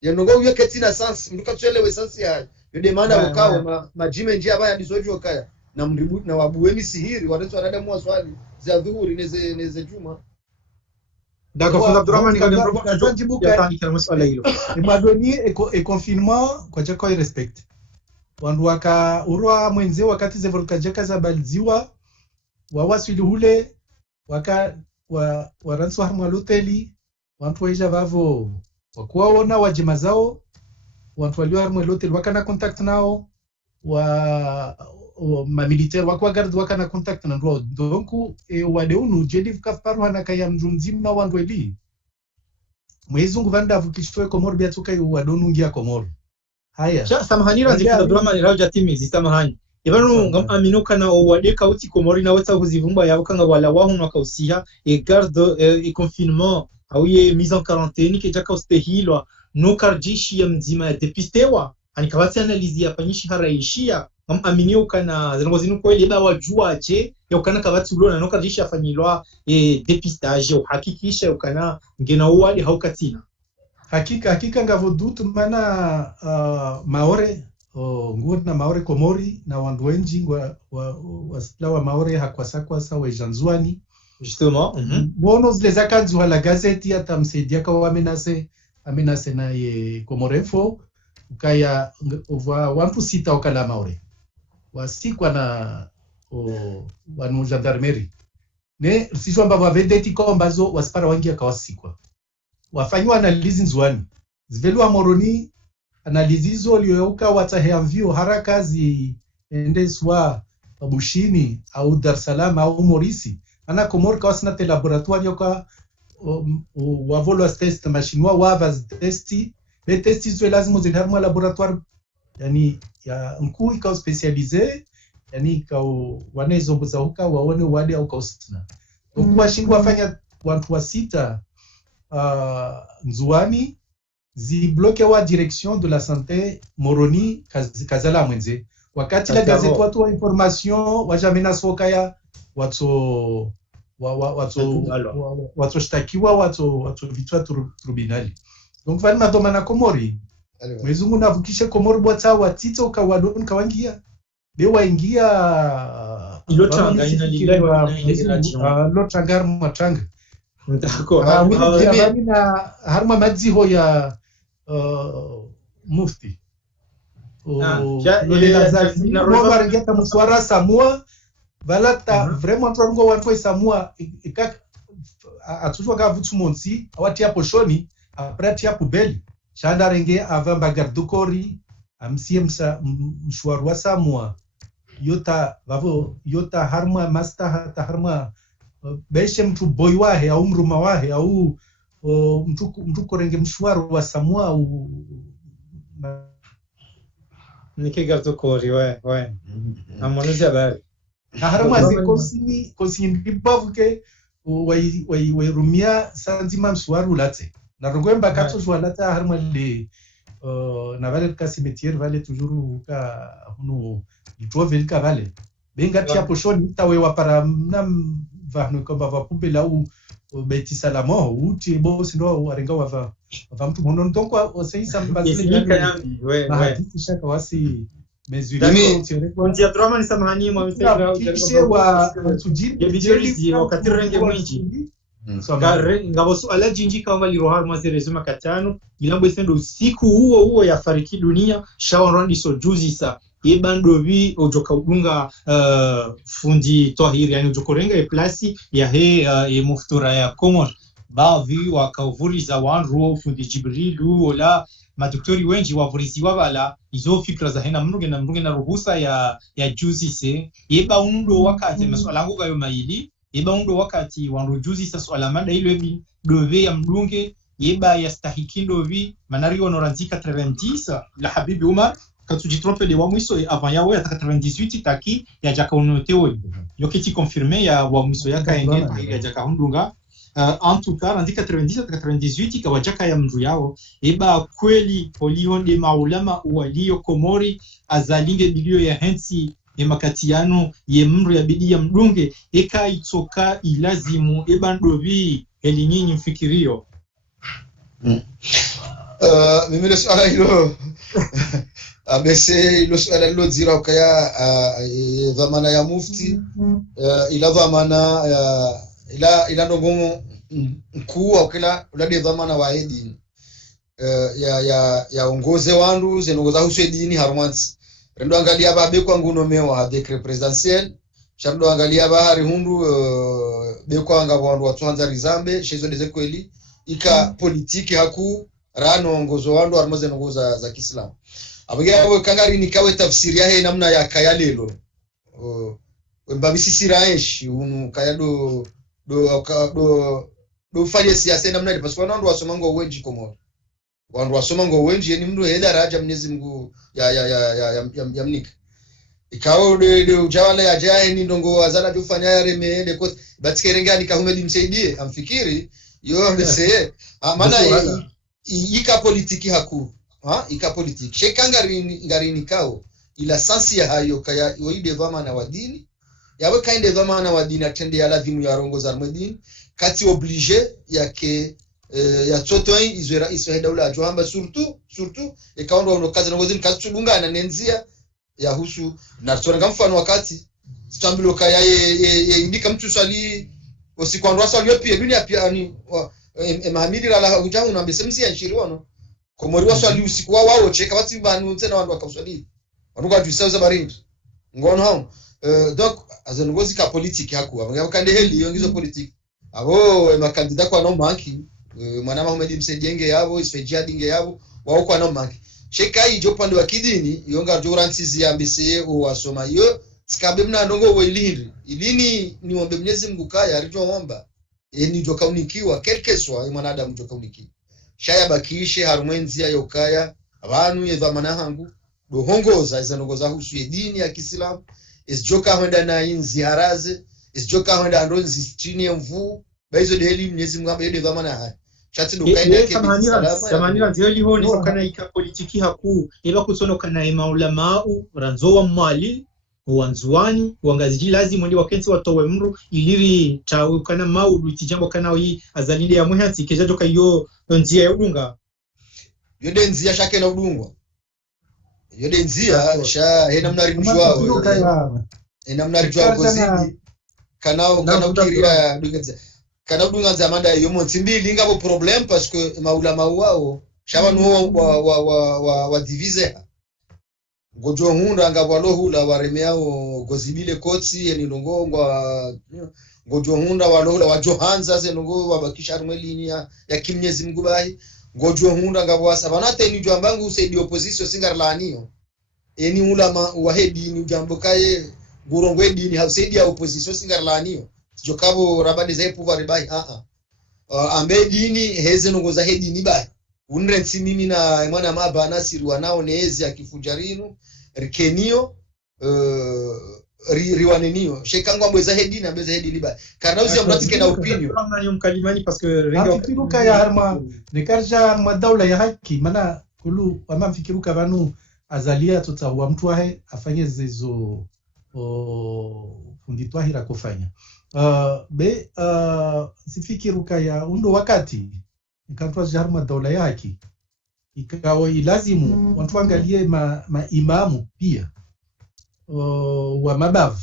ya ngogo yo ketina sans mduka twelewe sans ya yodemanda ukawa majime njia baya ndizojo kaya na mribu na wabuweni sihiri waleto wanada mwa swali za dhuhuri neze juma d'accord funda Abdurrahman madoni e confinement kwa jako i respect wandu waka urwa mwenze wakati zevoluka jaka za balziwa wawasili hule waka waransu harmu aloteli wantu waija vavo wakuwaona wajima zao wantu walio harmu aloteli wakana contact nao ma militaire wakwa garde wakana contact na ndo donc wadeunu jeli kafaru hana kaya mzumzima wandu eli mwezungu vanda vukishwe komoro biatuka wadonu ngia komoro haya samahani ranzi funda Abdurrahman rauja timizi samahani ibanu ngam aminuka na wadeka uti komori na weta kuzivumba yabo kanga wala wahu nakausiha garde et confinement awiye mise en quarantaine ke jaka ustehilwa no karjishi ya mzima ya depistewa anikawati analizi ya panyishi haraishia aminio kana zinongozini ko ile ba wajua je ya ukana kabati ulo na noka jisha fanyilwa depistage uhakikisha ukana ngena uwali haukatina hakika ngavodutu mana maore nguna maore komori na wandu wengi wa maore hakwasakwa sawa janzwani justement bono zile zakanzi wala gazeti atamsaidia kwa amenase na ye Komorefo ukaya wantu sita wakala maore wasikwa na wanu gendarmerie ne sisho ambavyo vedeti kombazo waspara wangi akawasikwa wafanywa analizi nzwani zivelwa moroni analizi hizo lioyauka wataheamvio haraka ziendeswa Bushini au Dar es Salaam au Morisi ana Komori kawasina te laboratoire yoka wavolo test machine wava testi le testi zo lazima zinharmwa laboratoire yani ya mkuu ikao specialize yani ikao wanezo mbuza huka waone wadi au kaustina kwa shingu wafanya watu wa sita nzuani zibloke wa direction de la santé Moroni kazala mwenze wakati la gazeti watu wa information wajamena soka ya watu shtakiwa watu vitwa tribunali donc vali madoma na Komori mwezungu navukishe Komori bwata watito kawadon kawangia be waingia ilotanga lotangar matanga d'accord harma madziho ya mufti ngeta muswara samua valata vraiment trongo wantu samua ikak atujwa ga vutsumonsi awati hapo shoni aprati hapo beli shanda renge avamba gardukori amsie mshwaru wa samua yota harma master hata harma beshe mtu boy wahe au mruma wahe au mtu korenge mshwaru wa samua au nike gardukori ouais amonuzi habari harma zikosini bibavuke wairumia sanzima mswaru late na rogwemba kato jwalata harma le na vale kasi metier vale toujours ka hunu litove ka vale benga tia poshoni tawe wapara nam vahnu komba vapumbela u beti salamo uti bo sindo warenga wava mtu mono ndonko oseisa mbazile hadithi shaka wasi mezuri konti atroma ni samahani mwamtega wa tujiri bijeli wakati renge mwinji ngabo swala jinji kama lirohar mazerezuma katano ilambo isendo usiku huo ya fariki dunia shawarandi so juzi sa yebandovi ojoka udunga fundi tohiri yani ojokorenga e plasi ya he muftura ya Komor bavi wakavuriza wanru fundi Jibrilu ola madoktori wengi wavuriziwa bala izo fikra za hena mnuge na ruhusa ya juzi se yeba undo wakati maswala ngo gayo maili yeba undo wakati wanru juzi sa swala mada ile bi dove ya mdunge yeba yastahikindo vi manari onoranzika 90 la Habibi Umar katujitrompe de wamwiso avant yawe ya 98 taki ya jaka unoteo yoketi confirmé ya wamwiso yaka enge ya jaka hundunga en tout cas en 97-98 kawajaka ya mru yao eba kweli polionde maulama walio Komori azalinge bilio ya hensi emakatiano ye mru ya bidi ya mdunge eka itoka ilazimu eba ndovi elinyinyi mfikirio mimi le swala hilo abese ilo swala hilo zira ukaya dhamana ya mufti ila dhamana ila ndongomo mkuu au kila uladi dhamana wa edini ya ongoze wandu zenongoza husu edini harmansi rendo angalia babe kwa nguno mewa ha decret presidentiel chardo angalia bahari hundu be kwa anga wandu watu hanza rizambe shezo deze kweli ika politiki haku rano ongozo wandu harmaze nongoza za Kiislamu abagaya kangari nikawe tafsiri yahe namna ya kayalelo mbabisi siraesh unu kayado do fanye siasa namna ile parce que wandu wasoma ngo wengi Komori wandu wasoma ngo wengi ni mndu hela raja Mwenyezi Mungu ya mnika ikawo de ujawala ya jahe ni ndongo azana jufanya yale meende kwa batkerengani kahumeli msaidie amfikiri yo mbese maana ika politiki haku ika politiki shekangari ngarini kao ila sasi ya hayo kaya yoide dhamana wa dini yawe kainde dhamana wa dini atende ya ladhimu ya rongo za dini kati oblige yake ya totoi izwera iswa daula ajohamba surtout ikaondo unokaza nongozini kasudunga na nenzia ya husu na tsonga mfano wakati stambilo kaya ye indika mtu swali usikwandwa swali pia dunia pia ni Mahamidi la ujamu na mbesemsi ya nshiriwano komori wa swali usiku wao cheka wati banu tena wandu wakaswali wanuka jisauza barindi ngono hao donc azongozi ka politique hakuwa ngakande heli yongizo politique abo makandida kwa no manki mwana Mohamed Msejenge yabo isfejadinge yabo wao kwa no manki cheka hii jopande wa kidini yonga joransizi ya mbese wasoma yo sikabe mna ndongo we ilini ni ombe Mwenyezi Mungu kaya alichoomba ni joka unikiwa kelkeswa mwanadamu joka unikiwa shaya bakishe harumwenzi ya yokaya abantu yedhamana hangu dohongoza izanongoza husu dini ya Kiislamu isjoka hwenda na inzi haraze isjoka hwenda ndonzi chini ya mvu baizo deheli Mwenyezi Mungu ambaye dhamana haya chati dokaenda yake samanira nzeli honi kana ika politiki haku eba kusono kana maulama ranzowa mwali wanzuani wangazi lazima ndi wakenzi watowe mru iliri tawe kana maudu itijambo kana hii azalinde ya muhatsi kejajo kayo nzia ya udunga yode nzia shake na udungwa yode nzia sha hena mnari mjwao hena mnari mjwao kozidi kana ukiria dunga kana udunga zamanda yomo timbili ngabo problem parce que maulama wao shawa no wa divise gojo hunda ngabwalo hula waremeao gozibile kotsi enilongongwa gojo hunda walola wa Johanza zenongo wabakisha rumwelini ya kimnyezi Mungu bahi gojo hunda ngabwasa banate ni jambangu usaidi opposition singarlanio eni ulama wa hedi ni jambo kaye gurongo dini hausaidi ya opposition singarlanio jokabo rabade zaipu varibai ambe dini heze nongoza hedi ni bahi unrensi mimi na mwana maba Nasiri wanao neezi akifujarinu rikenio riwanenio shekangwa mweza hedi na mweza hedi liba karna uzi amratike na opinion kama mkalimani parce que renga fikiruka ya harma nikarja madaula ya haki mana kulu wama fikiruka banu azalia tutawa mtu wahe afanye zezo funditwa hira kufanya sifikiruka ya undo wakati ikatwa jarma daula ya haki ikawa ilazimu watu angalie maimamu pia wa mabavu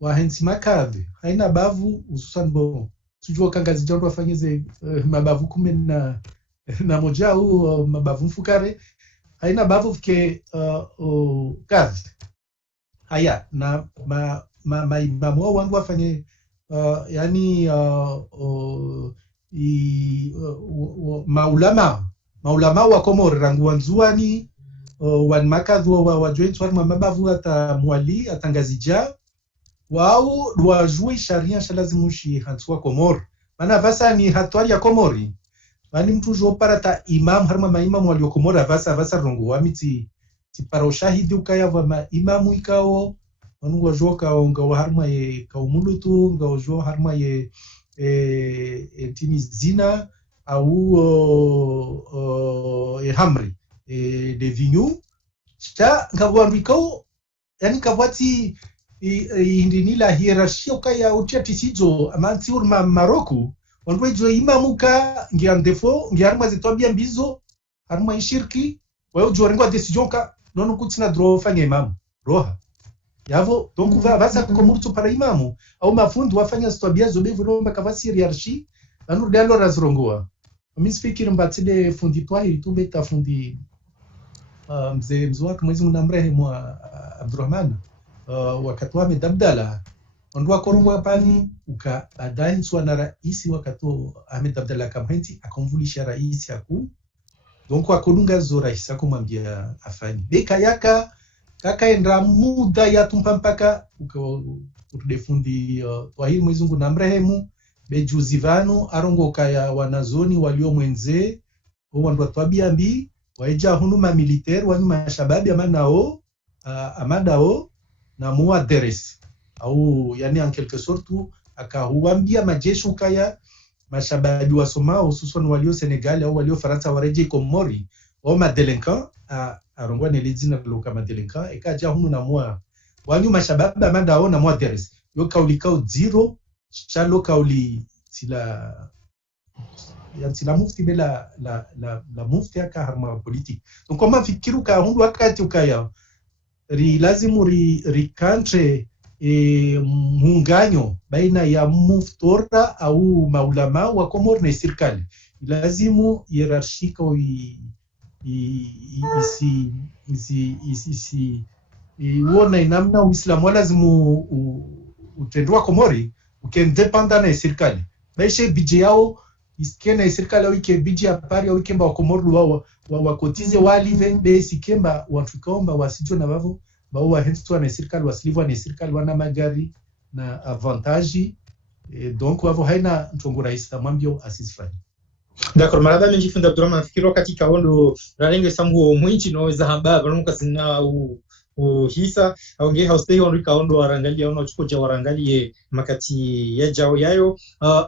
wa hensi makadhi haina bavu hususan bo sijua kangazi jondo afanyeze mabavu kume na moja au mabavu mfukare haina bavu fike kadhi haya na maimamu wangu wafanye yani maulama wa Komori rangu wanzuani wan makadhu wa joint wa mabavu hata mwali atangazija wao wajui sharia shalazimushi hatua Komori maana vasa ni hatwali ya Komori bani mtu jo parata imam harma maimam walio Komori vasa rongo wamiti tipara ushahidi ukaya wa imamu ikao wanungu wajoka wa harma ye kaumulutu ngajo harma ye tini zina au hamri de vinyu sta ngabwambikao yani kabwati indini la hierarchia ukaya utiati sizo amanti urma Maroko onwejo imamuka ngiandefo ngiarma zitobia mbizo harma ishirki wao jorengo decision ka nono kutsina dro fanya imamu roha yavo donc vasa komurtu para imamu au mafundi wafanya stobia zobevu romba kavasi hierarchia anu dalo razrongoa misifikiri mbatile fundi twahi tubeta fundi mzee mzwak mwezi mnamrehemu Abdurrahman wakati wa Abdalla ondwa korongwa pani uka baadaye swana rais wakati Ahmed Abdalla kamhenti akamvulisha rais yaku donc akolunga zo rais akomwambia afanye beka yaka kakaenda muda ya tumpampaka ukadefundi twahi mwezi mnamrehemu bejuzi vanu arongoka ya wanazoni walio mwenze wandu watwabiambi waija hunuma militaire wani mashababi amadao na muwa deres au yani en quelque sorte akahuambia majeshi ukaya mashababi wasoma hususan walio Senegal au walio Faransa wareje Komori au madelinquant arongwa nelizina lokama delinka ekaja hunu na mwa wanyu mashababa mandao na mwa deres yo kauli kau zero chalo kauli sila ya sila mufti bela la mufti aka harma politique donc kama fikiru ka hundu wakati ukaya lazimu rikantre muunganyo baina ya muftora au maulama wa Komoro na serikali lazimu hierarchika uona inamna Uislamu lazimu utendwa Komori ukendependa na serikali baishe bije yao iskena serikali au ike bije apari au ikemba wa Komoro wao wakotize wali vende sikemba watu kaomba wasijwe na bavo bawa hentu na serikali wasilivwa na serikali wana magari na avantage donc wavo haina ntongora isa mwambio asisfani. D'accord, maraba menjifunza Abdurrahman nafikiri wakati kaondo ralenge sambu mwinchi no zahamba banomuka sina hisa aonge haustei onri kaondo warangalia ono chukoja warangalie makati ya jao yayo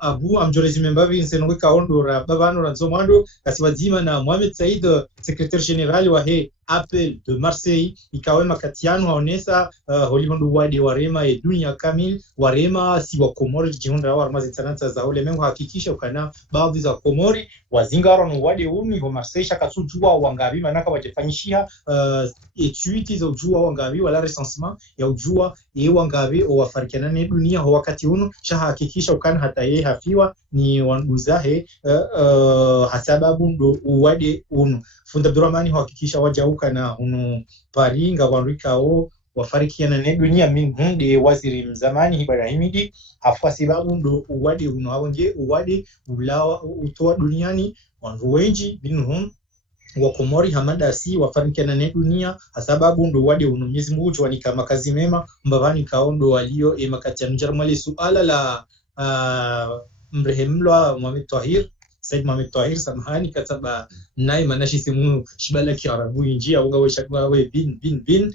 abu amjorezi membavi nsenongwe kaondo ra babano ra zomando kasiwazima na Mohamed Said secrétaire général wa he Appel de Marseille ikawe makatiano haonesa holihondo wadi warema ya dunia kamil warema si wa Komori jihonda warma zitanata za ole mengo hakikisha ukana baadhi za Komori wazingaro no wadi uni ho Marseille shakatujua wangabi manaka wajefanyishia etuiti za ujua wangabi wala recensement ya ujua wangabi wafarikana ne dunia ho wakati unu shaha hakikisha ukana hata ye hafiwa ni wanguzahe hasababu ndo wadi unu funda Abdurrahmani hakikisha wajauka na unu paringa wanrikao wafarikiana ne dunia minhunde waziri mzamani Ibrahimidi afwa sababu ndo uwadi uno awonge uwadi ulawa utoa duniani wanru wengi binhum wa Komori hamada si wafarikiana ne dunia sababu ndo uwadi uno Mwenyezi Mungu jwani kama kazi mema mbavani kaondo walio makati ya mjarmali suala la mrehemlwa Mohamed Tahir Said Mohamed Tahir samahani kataba naye manashi simu shibala kiarabu njia ugawe shakwa we bin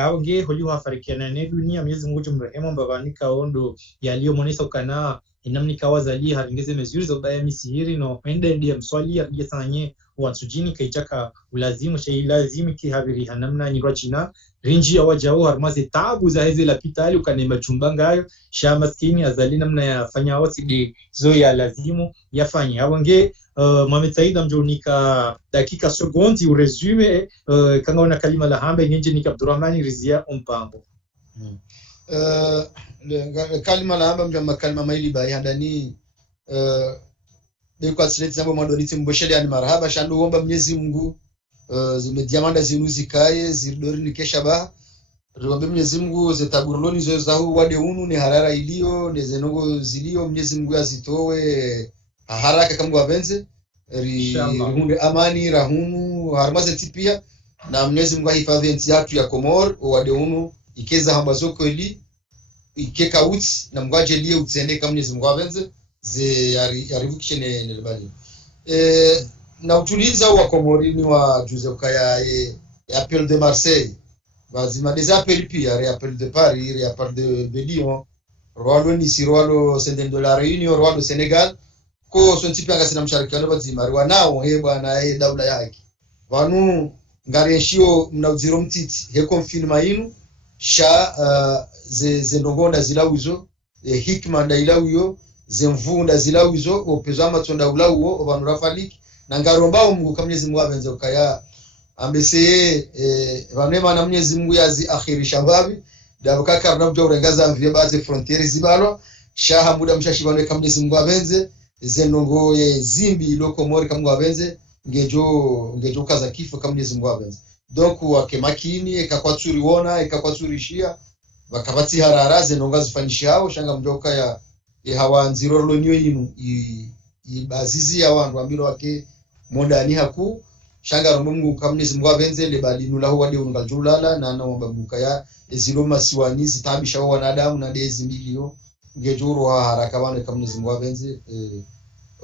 aonge holi wafarikiana ne dunia Mwenyezi Mungu mrehemu mbavani kaondo yalio monesa ukana inamni kawazali haringeze mezuri za ubaya misihiri no ende ndiye mswali ya sanye watsujini kaichaka ulazimu shay lazimi kihabiri hanamna nyirachina rinji ya wajao harmaze tabu za hizi la pitali ukanema chumbanga hayo sha maskini azali namna yafanya wasidi zo ya lazimu yafanye awonge Mohamed Said amjonika dakika sekondi uresume kanga una kalima la hamba nje nika Abdurrahmani rizia umpango kalima la hamba mjama kalima maili bai handani kwa sileti zambo madoniti mbosheli ani marhaba shandu omba Mwenyezi Mungu zimediamanda zinuzikaye ziridori nikesha ba Rwambe Mwenyezi Mungu zetaburloni zo zahu wade unu ni harara ilio ne zenongo zilio Mwenyezi Mungu azitowe haraka kama wabenze runde amani rahunu harmaze tipia na Mwenyezi Mungu ahifadhi nchi yetu ya Komoro wade unu ikeza hamba zoko ili ikeka uti na mwaje lie utsende kama Mwenyezi Mungu abenze ze yarivukishe ne lebali na utuliza wa Komorini wa Joseph Kaya Appel de Marseille bazima des appels pia Appel de Paris Appel de Lyon Rwalo ni Sirwalo Senden de la Réunion Rwalo Sénégal ko sontipi anga sina msharikano bazima wanao he bwana daula yake wanu ngareshio mnauziro mtiti he confirma yinu sha ze ndongonda zilauzo hikma ndailawiyo zemvunda zilauzo opezama tonda ulauo obanu rafaliki na ngarombao Mungu kama Mwenyezi Mungu abenze ukaya ambese vanema na Mwenyezi Mungu yazi akhirisha babi dabuka karna bjo urengaza mvye baze frontiere zibalwa shaha muda mshashibane kama Mwenyezi Mungu abenze zenongo ye zimbi loko mori kama Mungu abenze ngejo kaza kifo kama Mwenyezi Mungu abenze donc wake makini ekakwatsuri wona ekakwaturishia bakabati harara zenonga zifanyisha hao shanga mjoka ya hawanziro lonyo yinu ibazizi ya wandu ambilo wake modani haku shanga Mungu kama Mwenyezi Mungu abenze le balinu la wade ungalulala na babuka ya eziloma siwani zitabisha wanadamu na dezi milio ngejuru haraka wane kama Mwenyezi Mungu abenze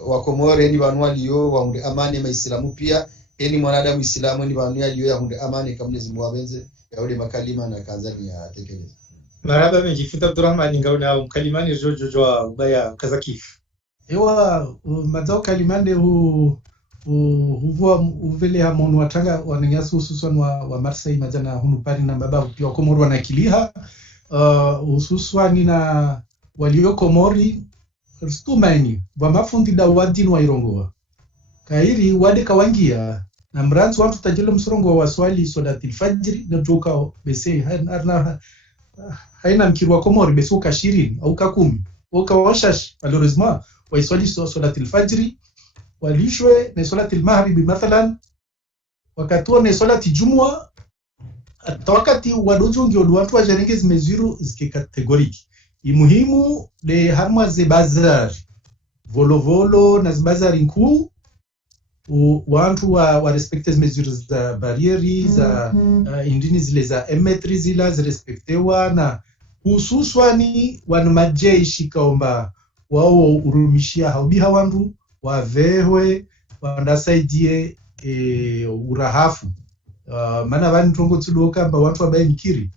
wa Komore ni banwa liyo wa hunde amani maislamu pia eni mwanadamu islamu ni banwa liyo ya hunde amani kama Mwenyezi Mungu abenze ya ule makalima na kazani ya tekeleza maraba mejifuta Abdurrahmani ngauna mkalimani jojo ubaya kazakifu ewa mazao kalimande hu huvua uvele hamonu watanga wananyasu hususan wa Marseille majana hunu pari na baba pia Komoro wanakiliha hususan na walio Komori stumaini wa mafundi da wadini wa Irongoa kairi wade kawangia na mranzi watu tajile msurongo wa swali sodatil fajri na joka bese haina mkiru wa Komori bese uka 20 au ka 10 uka washash malheureusement wa swali sodatil fajri walishwe na salatil maghribi mathalan wakati wa salati jumwa wakati wadojo ngio watu wa jarenge zimezuru zikikategoriki imuhimu de harma ze bazar volovolo na bazari nkuu watu wa respecte mesures za barrieri za indini zile za metri zila zirespektewa na hususwani wana majeshi kaomba wao urumishia haubiha wandu wavehwe wandasaidie urahafu mana vani tongo tsudoka mba watu wabaye mikiri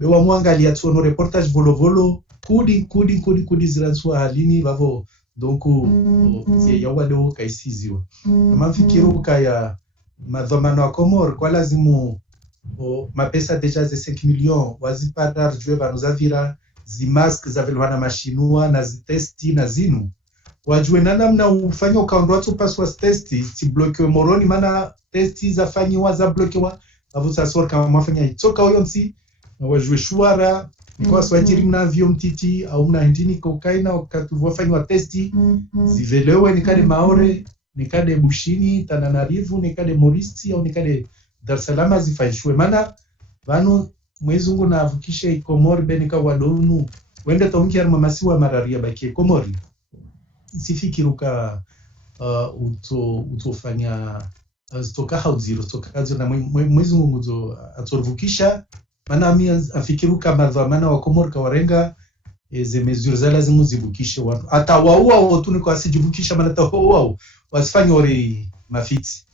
bewa muangalia tsono reportage volovolo kudi ziransua halini vavo donku ya wale kaisiziwa kama mfikiru kaya madhomano wa Komor kwa lazimu mapesa deja ze 5 millions wazipata rjwe vanuzavira zimask za velwana mashinua na zitesti na zinu wajue na namna ufanya ukaondoa tu password testi si blokewe moroni mana testi za fanyiwa za blokewa avuta sor kama mafanya itoka oyonsi na wajue shuara kwa swajiri mnavyo mtiti au mna hindini kokaina wakati wafanywa testi zivelewe nikade Maore nikade Bushini Tananarivu nikade Morisi au nikade Dar es Salaam zifanyishwe mana vanu mwezungu na avukishe Komori benika wadonu wende taungi arma masiwa mararia baki Komori sifikiruka utofanya stoka hauziro stoka na mwezungu nguzo atorvukisha mana mi afikiruka madhamana wa Komori kawarenga ze mesures za lazimu zibukishe watu hata wao watu kwa asijibukisha mana wao wasifanye ore mafiti.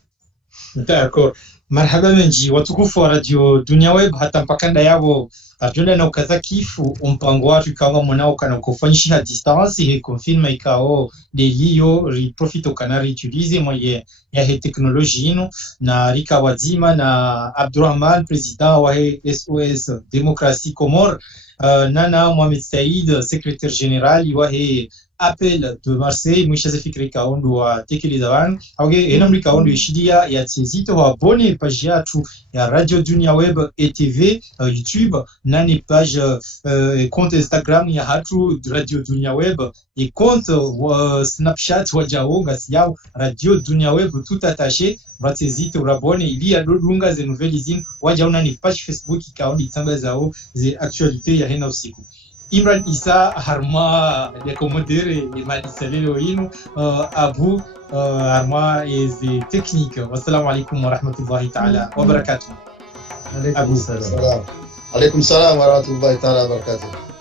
D'accord. Marhaba menji watukufu wa Radio Dunia Web hata mpakanda yao arjuna na ukazakifu mpango watu kama mwanao kana kufanyisha distance he confirma ikao de liyo ri profito kana utilize moye ya he teknolojia ino na rika wazima na Abdurrahman president wa SOS Démocratie Comore nana Mohamed Saïd secrétaire général wa he appel de Marseille mwishaze fikri kaondo wa tekilizawan auge enamri kaondo ishidia ya tsezito wa abone page yatu ya Radio Dunia Web et TV YouTube nani page compte Instagram ya hatu Radio Dunia Web et compte Snapchat wa jaonga siao Radio Dunia Web tout attaché vatsezito rabone ili ya dodunga ze nouvelles zin wajaona ni page Facebook kaondo itangazao ze actualité ya hena usiku Imran Isa harma ya komodere malisalelo inu abu harma ezi technique. Wassalamu alaikum wa rahmatullahi ta'ala wa barakatuh. Alaikum salam. Alaikum salam wa rahmatullahi ta'ala wa barakatuh.